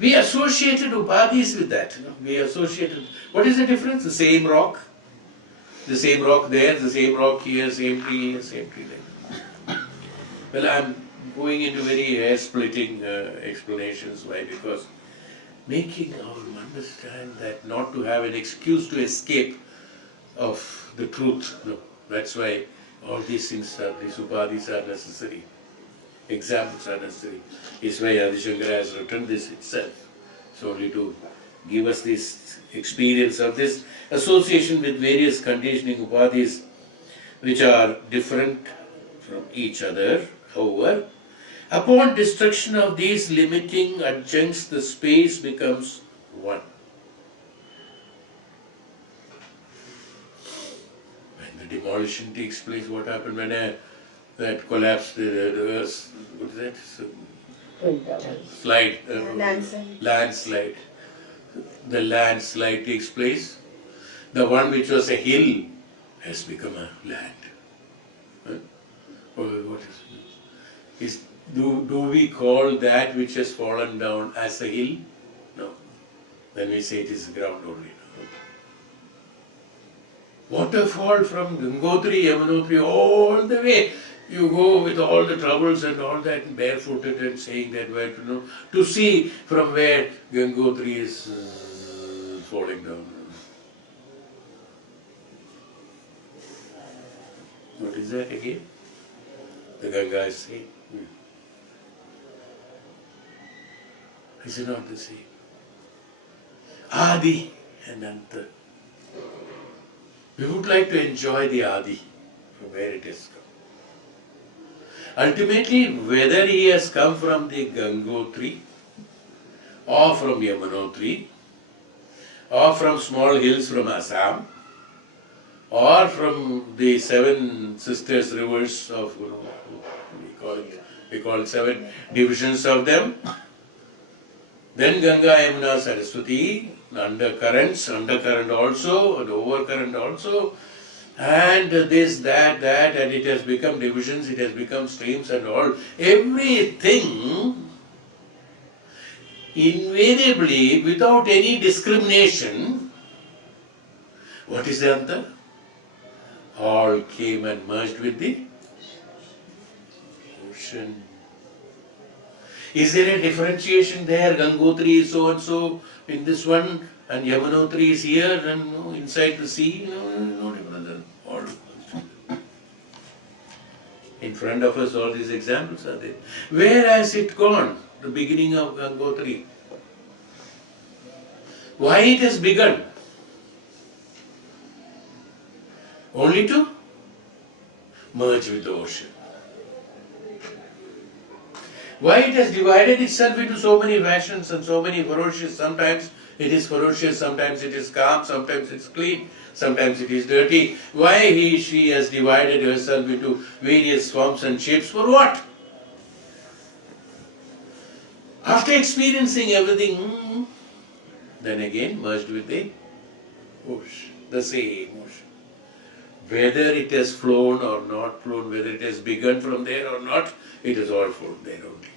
We associated upadhis with that. We associated. What is the difference? The same rock. The same rock there, the same rock here, same tree here, same tree there. Well, I'm going into very hair-splitting explanations. Why? Because making our understand that not to have an excuse to escape of the truth. No, that's why all these things these upadhis are necessary. Examples are necessary. Is why Adi Shankara has written this itself. It's only to give us this experience of this association with various conditioning upadhis which are different from each other. However, upon destruction of these limiting adjuncts, the space becomes one. When the demolition takes place, what happened when that collapsed, the earth, what is that? Slide. Landslide. The landslide takes place. The one which was a hill has become a land. What is do we call that which has fallen down as a hill? No. Then we say it is ground only. Waterfall from Gangotri, Yamunotri, all the way. You go with all the troubles and all that, barefooted and saying that where to know, to see from where Gangotri is falling down. What is that again? The Ganga is same. Is it not the same? Adi and Anta. We would like to enjoy the Adi, from where it has come. Ultimately, whether he has come from the Gangotri or from Yamunotri, or from small hills from Assam, or from the seven sisters rivers of, we call it seven divisions of them. Then Ganga, Yamuna, Saraswati, undercurrent also, and overcurrent also, and this, that, and it has become divisions, it has become streams and all. Everything, invariably, without any discrimination, what is the answer? All came and merged with the ocean. Is there a differentiation there? Gangotri is so and so in this one, and Yamunotri is here and inside the sea. No difference. All in front of us, all these examples are there. Where has it gone? The beginning of Gangotri. Why it has begun? Only to merge with the ocean. Why it has divided itself into so many fashions and so many ferocious? Sometimes it is ferocious, sometimes it is calm, sometimes it's clean, sometimes it is dirty. Why she has divided herself into various forms and shapes? For what? After experiencing everything, then again merged with the ocean, the same ocean. Whether it has flown or not flown, whether it has begun from there or not, it has all flown there only.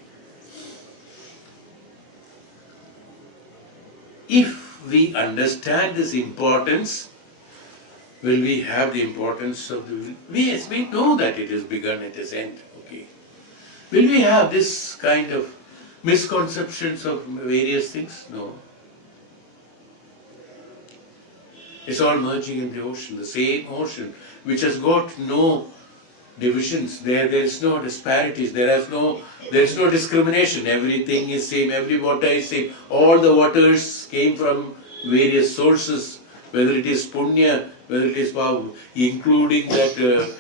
If we understand this importance, will we have the importance of the... Yes, we know that it has begun, it has ended. Okay. Will we have this kind of misconceptions of various things? No. It's all merging in the ocean, the same ocean, which has got no divisions. There is no disparities. There is no discrimination. Everything is same. Every water is same. All the waters came from various sources, whether it is punya, whether it is power, including that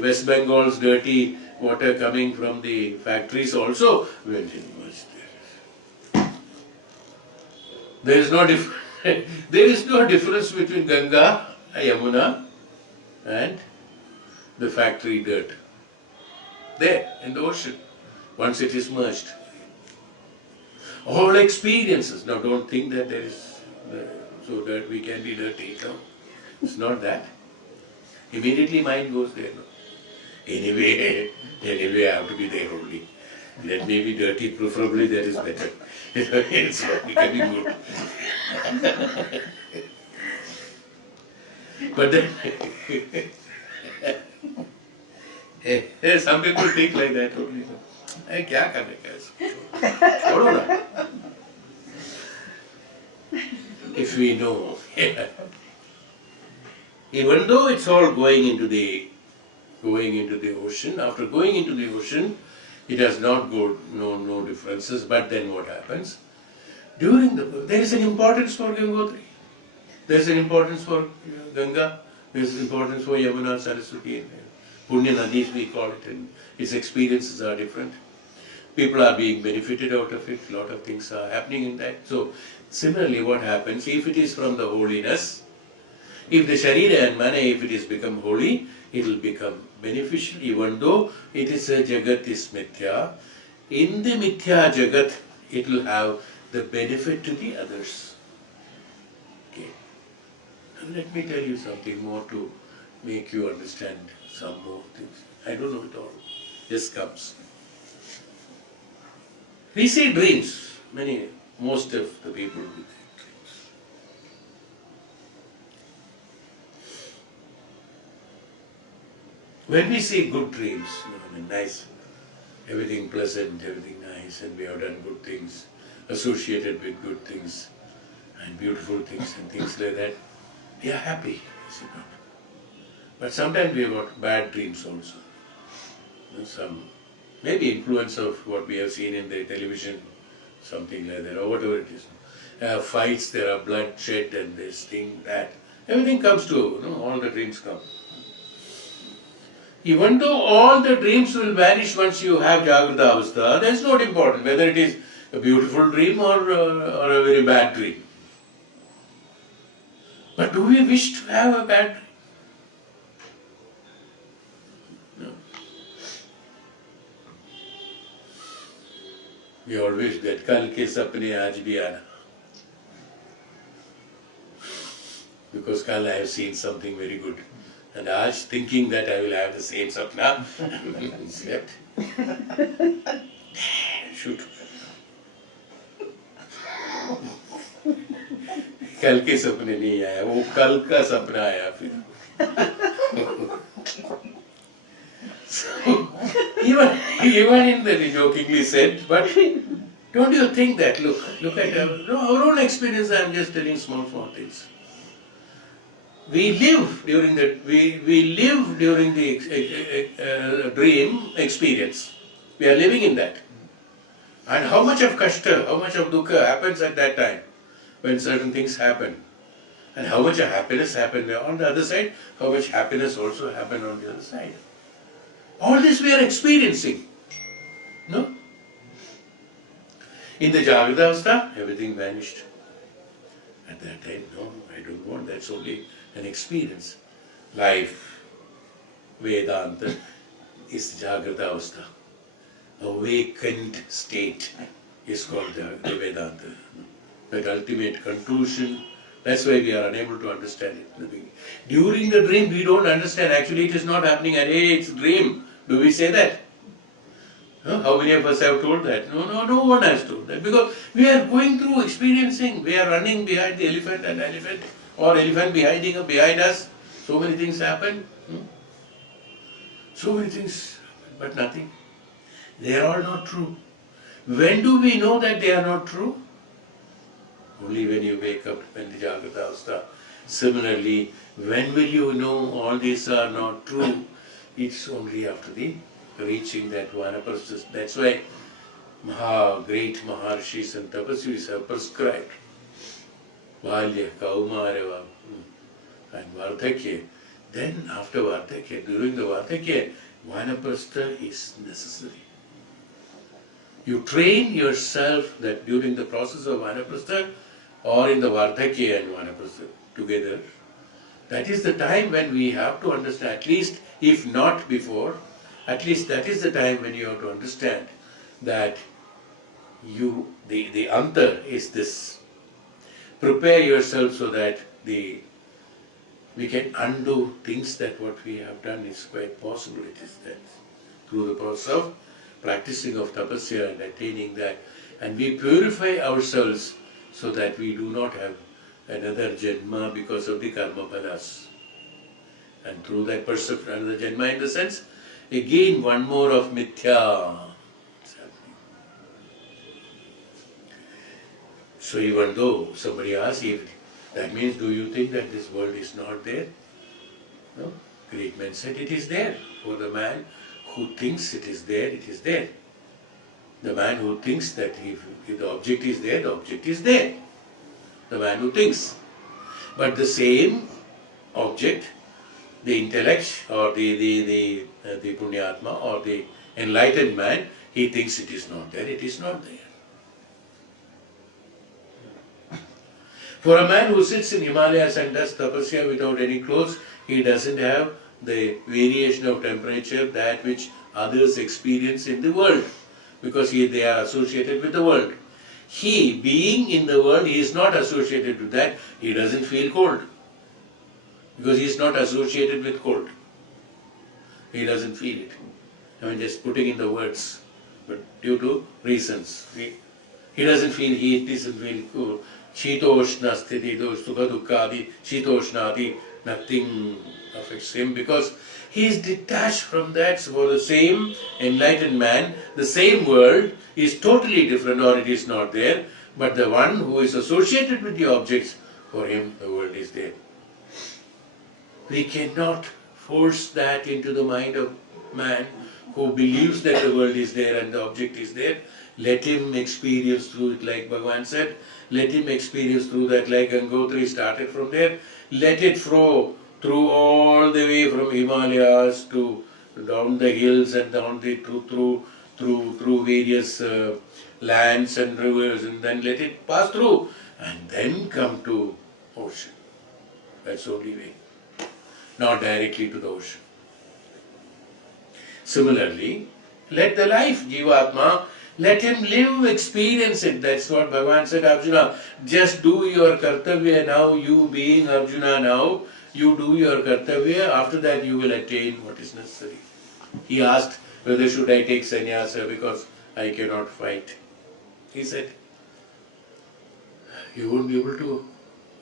West Bengal's dirty water coming from the factories also went in merged there. There is no there is no difference between Ganga, Yamuna, and the factory dirt. There, in the ocean, once it is merged. All experiences. Now don't think that there is, so that we can be dirty. No, it's not that. Immediately mind goes there. No? Anyway, I have to be there only. Let me be dirty, preferably that is better. It's becoming good. But then, some people think like that only. Hey, kya karne ka isko? Chodo na. If we know, even though it's all going into the ocean, after going into the ocean, it has not got no differences. But then what happens? There is an importance for Gangotri. There is an importance for Ganga. There is an importance for Yamuna, Saraswati, and Punya Nadis we call it, and its experiences are different. People are being benefited out of it, a lot of things are happening in that. So, similarly what happens, if it is from the holiness, if the Sharira and Mana, if it is become holy, it will become beneficial, even though it is a Jagat is Mithya. In the Mithya Jagat, it will have the benefit to the others. Okay. And let me tell you something more to make you understand some more things. I don't know it all. Just comes. We see dreams. Most of the people will see dreams. When we see good dreams, nice, everything pleasant, everything nice, and we have done good things, associated with good things, and beautiful things, and things like that, we are happy, is it not? But sometimes we have got bad dreams also. Some maybe influence of what we have seen in the television, something like that, or whatever it is. There are fights, there are bloodshed, and this thing, that. Everything comes to, all the dreams come. Even though all the dreams will vanish once you have Jagrata Avastha, that's not important whether it is a beautiful dream or a very bad dream. But do we wish to have a bad dream? No. We always get kal ke sapne aaj bhi aana. Because kal I have seen something very good. And aaj thinking that I will have the same sapna, slept. Shoot. कल के सपने नहीं आया, वो कल का सपना आया फिर. So, even in the jokingly said, but don't you think that, look at our own experience, I am just telling small things. We live during the dream experience. We are living in that. And how much of kashta, how much of dukkha happens at that time when certain things happen. And how much of happiness happened on the other side, how much happiness also happened on the other side. All this we are experiencing. No? In the Jagrata Avastha, everything vanished. At that time, no, I don't want, that's only an experience. Life, Vedanta, is Jagrata Avastha. Awakened state is called the Vedanta. That ultimate conclusion, that's why we are unable to understand it. During the dream, we don't understand. Actually, it is not happening, and hey, it's a dream. Do we say that? Huh? How many of us have told that? No one has told that. Because we are going through experiencing. We are running behind the elephant and elephant, or elephant behind us. So many things happen. So many things, but nothing. They are all not true. When do we know that they are not true? Only when you wake up, when the Jagrata Avastha. Similarly, when will you know all these are not true? It's only after the reaching that vanaprastha. That's why great Maharshis and Tapasvis have prescribed Balya, Kaumarava, and Vardhakya. Then after Vardhakya, during the Vardhakya, vanaprastha is necessary. You train yourself that during the process of vanaprastha or in the Vardhakya and vanaprastha together, that is the time when we have to understand, at least if not before, at least that is the time when you have to understand that the antar is this. Prepare yourself so that we can undo things that what we have done is quite possible. It is that through the process of practicing of tapasya and attaining that, and we purify ourselves so that we do not have another janma because of the karma phalas. And through that perception, another janma in the sense, again one more of mithya. So even though somebody asks if that means, do you think that this world is not there? No. Great men said it is there. For the man who thinks it is there, it is there. The man who thinks that if the object is there, the object is there. The man who thinks. But the same object, the intellect or the punyatma or the enlightened man, he thinks it is not there, it is not there. For a man who sits in Himalayas and does tapasya without any clothes, he doesn't have the variation of temperature that which others experience in the world, because they are associated with the world. He, being in the world, he is not associated with that, he doesn't feel cold, because he is not associated with cold. He doesn't feel it. I mean, just putting in the words, but due to reasons. He doesn't feel heat, he doesn't feel cool. Shitoshna sthiti, sukha dukkha, shitoshnati, nothing affects him because he is detached from that. So for the same enlightened man, the same world is totally different or it is not there, but the one who is associated with the objects, for him the world is there. We cannot force that into the mind of man who believes that the world is there and the object is there. Let him experience through it, like Bhagavan said. Let him experience through that, like Gangotri started from there. Let it flow through all the way from Himalayas to down the hills and down the through various lands and rivers, and then let it pass through and then come to ocean. That's the only way. Not directly to the ocean. Similarly, let the life, Jivatma, let him live, experience it. That's what Bhagavan said, Arjuna. Just do your kartavya now, you being Arjuna now, you do your kartavya, after that you will attain what is necessary. He asked whether should I take sannyasa because I cannot fight. He said, you won't be able to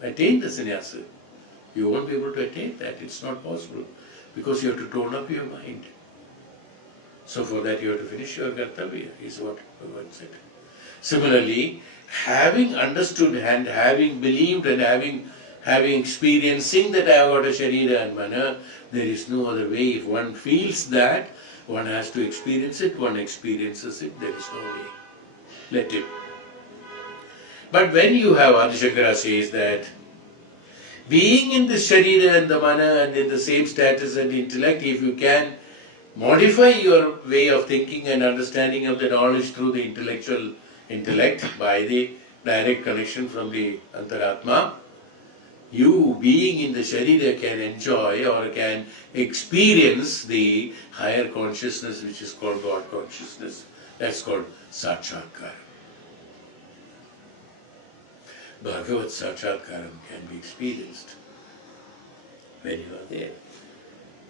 attain the sannyasa. You won't be able to attain that. It's not possible because you have to tone up your mind. So for that you have to finish your kartavya, is what Bhagavan said. Similarly, having understood and having believed and having experiencing that I have got a sharira and mana, there is no other way. If one feels that, one has to experience it, one experiences it, there is no way. Let him. But when you have, Adi Shankara says that, being in the sharira and the mana and in the same status and intellect, if you can modify your way of thinking and understanding of the knowledge through the intellectual intellect by the direct connection from the Antaratma, you being in the Sharira can enjoy or can experience the higher consciousness which is called God consciousness. That's called Sakshatkara. Bhagavat Sakshatkaram can be experienced when you are there.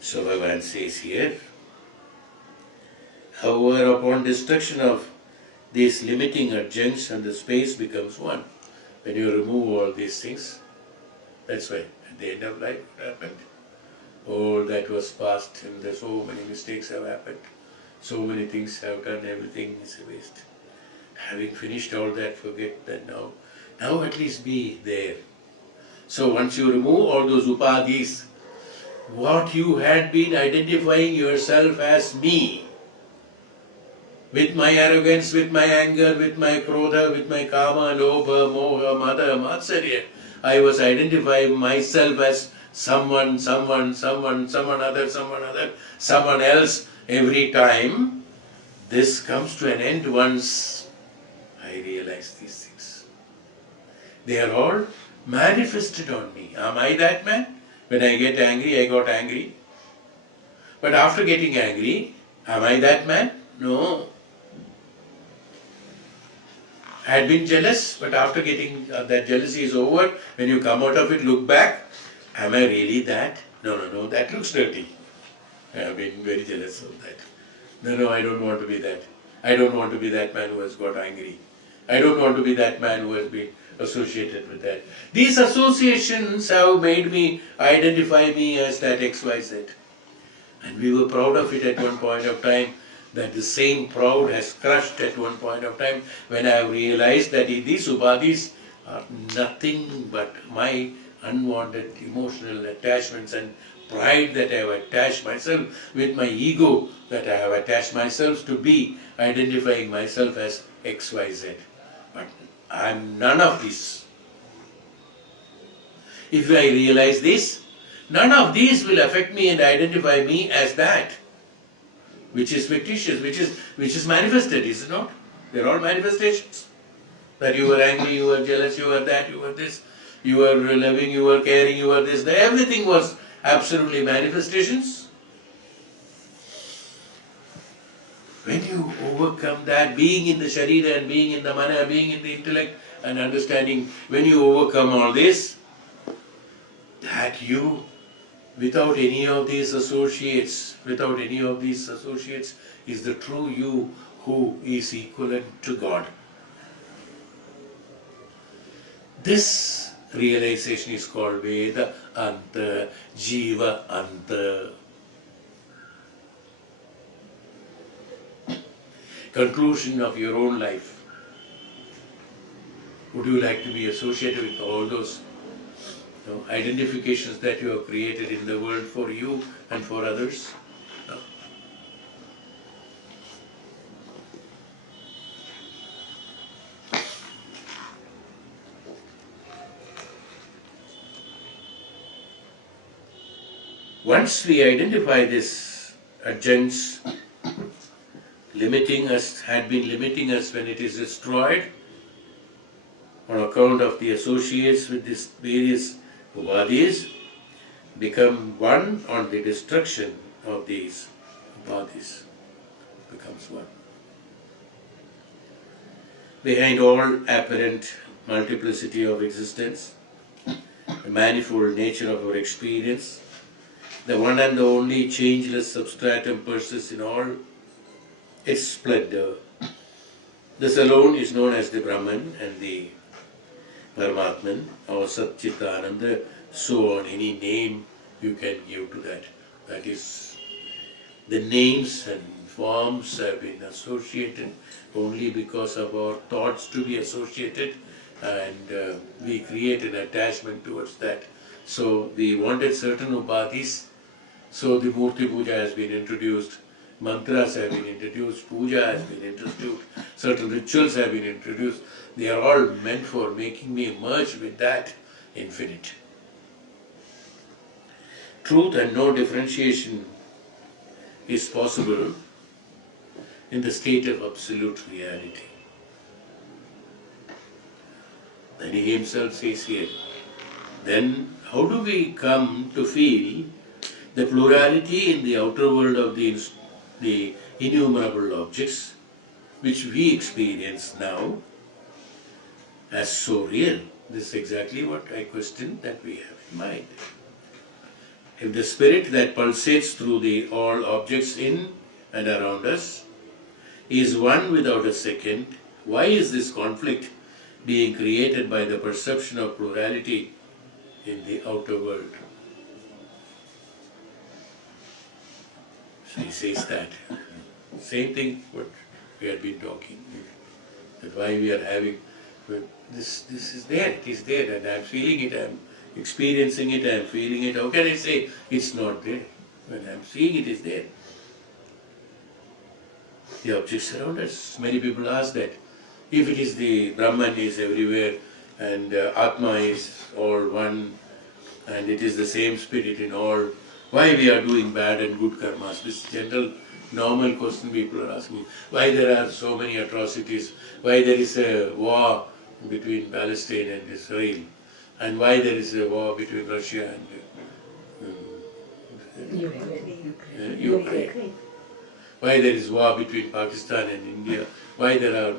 So Bhagavan says here, however, upon destruction of these limiting adjuncts and the space becomes one. When you remove all these things, that's why at the end of life what happened? All that was past and there so many mistakes have happened. So many things have done, everything is a waste. Having finished all that, forget that now. Now at least be there. So once you remove all those upadhis, what you had been identifying yourself as me, with my arrogance, with my anger, with my krodha, with my kama, lobha, moha, mada, matsarya, I was identifying myself as someone other, someone else every time. This comes to an end once I realize these things. They are all manifested on me. Am I that man? When I get angry, I got angry. But after getting angry, am I that man? No. I had been jealous, but after getting that jealousy is over, when you come out of it, look back, am I really that? No, that looks dirty. I have been very jealous of that. No, I don't want to be that. I don't want to be that man who has got angry. I don't want to be that man who has been associated with that. These associations have made me identify me as that XYZ. And we were proud of it at one point of time. That the same proud has crushed at one point of time when I have realized that these upadhis are nothing but my unwanted emotional attachments and pride that I have attached myself with my ego, that I have attached myself to be identifying myself as XYZ. But I am none of this. If I realize this, none of these will affect me and identify me as that. Which is fictitious, which is manifested, is it not? They're all manifestations. That you were angry, you were jealous, you were that, you were this, you were loving, you were caring, you were this. Everything was absolutely manifestations. When you overcome that, being in the sharira and being in the mana, being in the intellect and understanding, when you overcome all this, that you, without any of these associates, is the true you who is equivalent to God. This realization is called Veda Anta, Jiva Anta. Conclusion of your own life. Would you like to be associated with all those identifications that you have created in the world for you and for others? No. Once we identify this adjuncts had been limiting us when it is destroyed on account of the associates with these various upadhis, become one on the destruction of these upadhis, becomes one. Behind all apparent multiplicity of existence, the manifold nature of our experience, the one and the only changeless substratum persists in all its splendor. This alone is known as the Brahman and the Paramatman or Sat-Chit-Ananda, so on, any name you can give to that. That is, the names and forms have been associated only because of our thoughts to be associated, and we create an attachment towards that. So we wanted certain upadhis, so the Murti Puja has been introduced, mantras have been introduced, puja has been introduced, certain rituals have been introduced. They are all meant for making me merge with that infinite. Truth and no differentiation is possible in the state of absolute reality. And he himself says here, then how do we come to feel the plurality in the outer world of the innumerable objects which we experience now as so real? This is exactly what I question that we have in mind. If the spirit that pulsates through all objects in and around us is one without a second, why is this conflict being created by the perception of plurality in the outer world? So he says that. Same thing what we had been talking. That why we are having, this is there, it is there, and I am feeling it, I am experiencing it, I am feeling it. How can I say it's not there? When I am seeing it, is there. The objects around us. Many people ask that. If it is the Brahman is everywhere and Atma is all one and it is the same spirit in all, why we are doing bad and good karmas? This general normal question people are asking. Why there are so many atrocities? Why there is a war between Palestine and Israel? And why there is a war between Russia and Ukraine? Why there is war between Pakistan and India? Why there are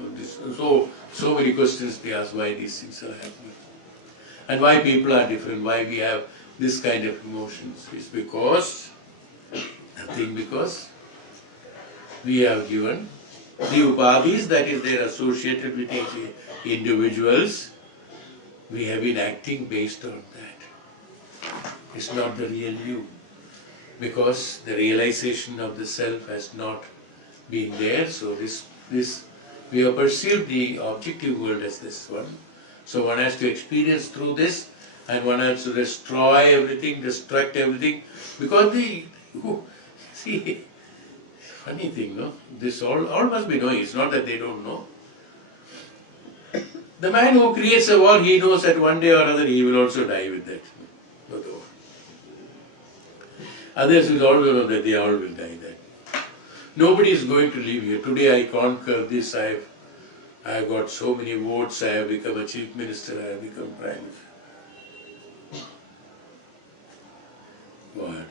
so many questions they ask why these things are happening. And why people are different, why we have this kind of emotions. It's because, nothing because, we have given the upadhis, that is they are associated with each individuals, we have been acting based on that. It's not the real you. Because the realization of the self has not been there, so this we have perceived the objective world as this one. So one has to experience through this, and one has to destroy everything, destruct everything, because see, funny thing, no? This all must be knowing. It's not that they don't know. The man who creates a war, he knows that one day or other he will also die with that. Others will also know that they all will die there. Nobody is going to leave here. Today I conquer this, I have got so many votes, I have become a chief minister, I have become prime minister. What?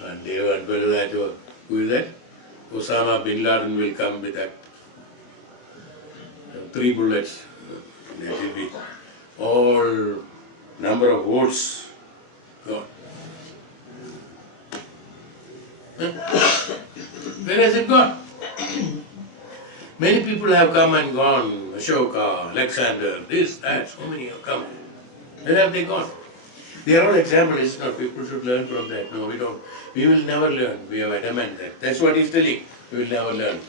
One day, one fellow that, who is that? Osama bin Laden will come with that 3 bullets. That will be all number of votes gone. Where has it gone? Many people have come and gone. Ashoka, Alexander, this, that, so many have come. Where have they gone? They are all examples. Not people should learn from that. No, we don't. We will never learn. We have adamant that. That's what he's telling. We will never learn.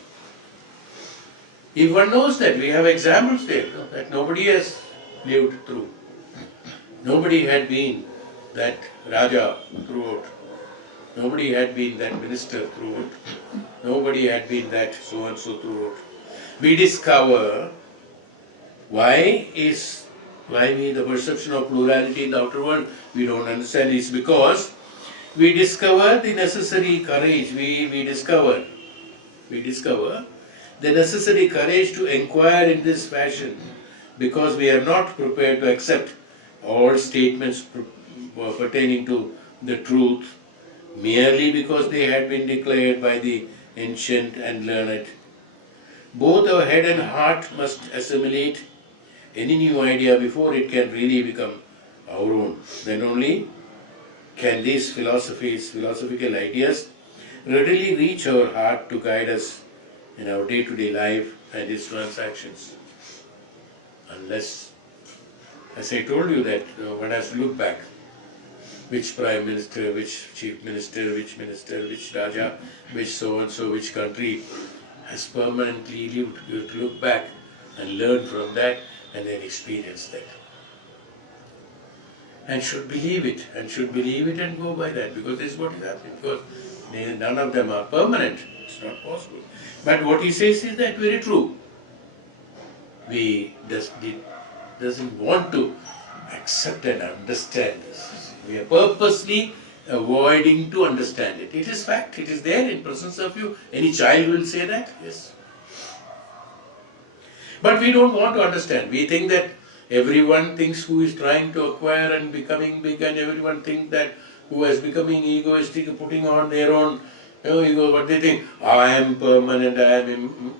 If one knows that, we have examples there, no, that nobody has lived through. Nobody had been that Raja throughout. Nobody had been that minister throughout. Nobody had been that so-and-so throughout. We discover why the perception of plurality in the outer world we don't understand is because we discover the necessary courage. We discover the necessary courage to inquire in this fashion because we are not prepared to accept all statements pertaining to the truth merely because they had been declared by the ancient and learned. Both our head and heart must assimilate any new idea before it can really become our own. Then only can these philosophical ideas, readily reach our heart to guide us in our day-to-day life and its transactions. Unless, as I told you, that one has to look back. Which prime minister, which chief minister, which raja, which so-and-so, which country has permanently lived. You have to look back and learn from that and then experience that. And should believe it, and go by that, because this is what is happening. Because none of them are permanent. It's not possible. But what he says is that very true. We doesn't want to accept and understand this. We are purposely avoiding to understand it. It is fact. It is there in presence of you. Any child will say that. Yes. But we don't want to understand. We think that everyone thinks who is trying to acquire and becoming big, and everyone thinks that who is becoming egoistic, putting on their own ego, what they think, I am permanent, I am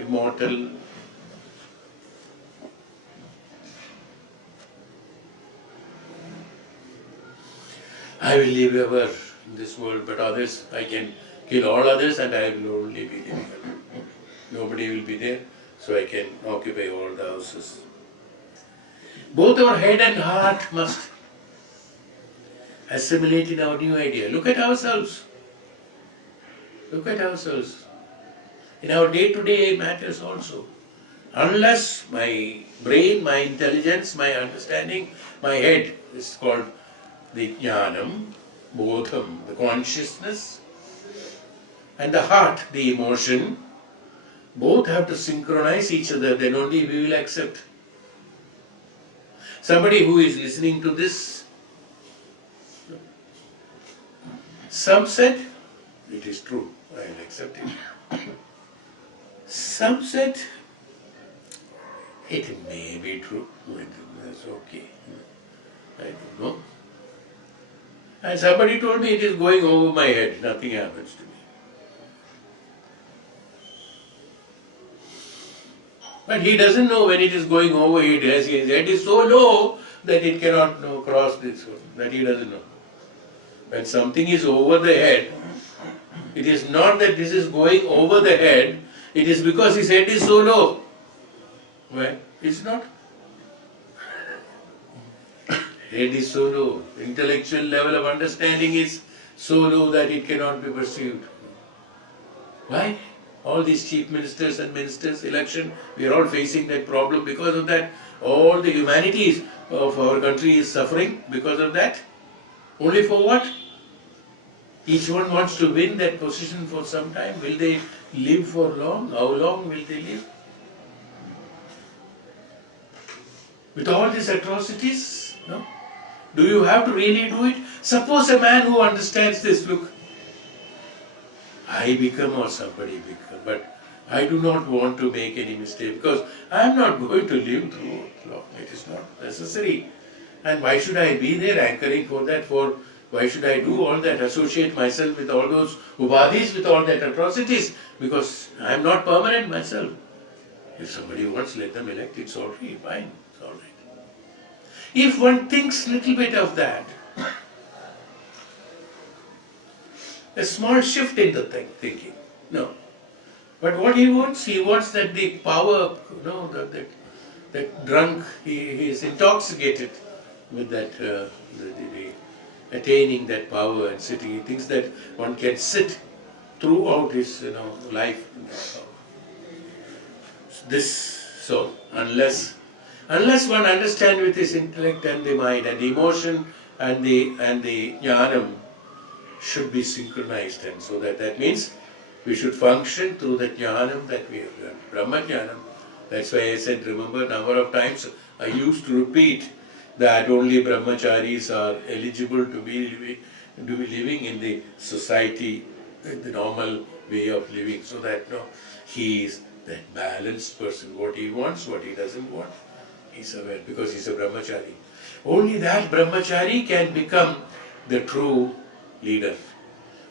immortal. I will live ever in this world, but others, I can kill all others and I will only be living. Nobody will be there, so I can occupy all the houses. Both our head and heart must assimilate in our new idea. Look at ourselves. Look at ourselves. In our day-to-day matters also. Unless my brain, my intelligence, my understanding, my head is called the jnanam, bodham, the consciousness, and the heart, the emotion, both have to synchronize each other, then only we will accept. Somebody who is listening to this, some said, it is true, I will accept it. Some said, it may be true, that's okay, I don't know. And somebody told me it is going over my head, nothing happens to me. But he doesn't know when it is going over his head is so low that it cannot cross this one, that he doesn't know. When something is over the head, it is not that this is going over the head, it is because his head is so low. Well, it's not. Head is so low, intellectual level of understanding is so low that it cannot be perceived. Why? All these chief ministers and ministers, election, we are all facing that problem because of that. All the humanities of our country is suffering because of that. Only for what? Each one wants to win that position for some time. Will they live for long? How long will they live? With all these atrocities? No? Do you have to really do it? Suppose a man who understands this, look, I become or somebody become, but I do not want to make any mistake because I am not going to live through it long. It is not necessary. And why should I be there anchoring for that? Why should I do all that? Associate myself with all those Bh.Aadis, with all that atrocities? Because I am not permanent myself. If somebody wants, let them elect. It's all right, fine. It's all right. If one thinks little bit of that, a small shift in the thinking. No. But what he wants that the power, that drunk, he is intoxicated with that, attaining that power and sitting. He thinks that one can sit throughout his life in that power. So unless one understands with his intellect and the mind and the emotion and the jnanam should be synchronized, and so that means we should function through the jnanam that we have learned, Brahma jnanam. That's why I said, remember, number of times I used to repeat that only brahmacharis are eligible to be living in the society, the normal way of living, so that he is that balanced person. What he wants, what he doesn't want, he's aware because he's a brahmachari. Only that brahmachari can become the true leader.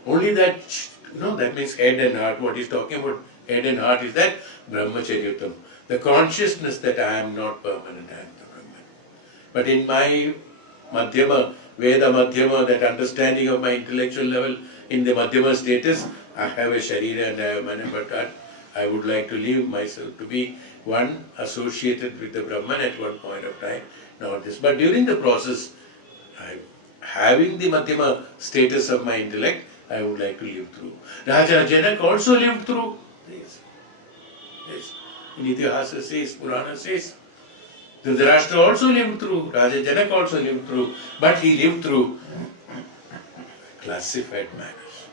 Only that, that means head and heart. What he's talking about, head and heart, is that brahmacharyatam. The consciousness that I am not permanent, I am the Brahman. But in my madhyama, Veda madhyama, that understanding of my intellectual level, in the madhyama status, I have a sharira and I have mana, but I would like to leave myself to be one associated with the Brahman at one point of time, not this. But during the process, having the madhyama status of my intellect, I would like to live through. Raja Janak also lived through this. Yes. In Itihasa says, Purana says, Dhritarashtra also lived through, Raja Janak also lived through, but he lived through classified manners.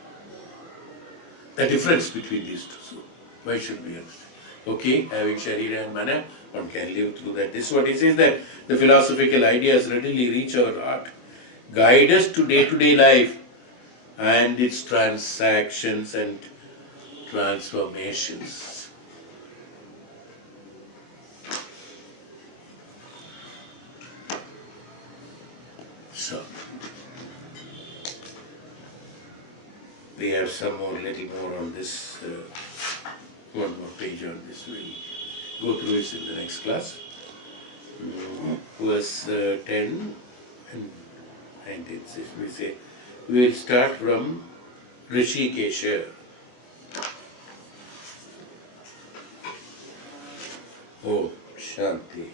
The difference between these two. So, why should we understand? Okay, having Sharira and Mana, one can live through that. This is what he says, that the philosophical ideas readily reach our heart, guide us to day-to-day life and its transactions and transformations. So, we have some more, little more on this, one more page on this. We'll go through this in the next class. Verse 10 and 19, we say, we will start from Rishikesha. Oh, Shanti.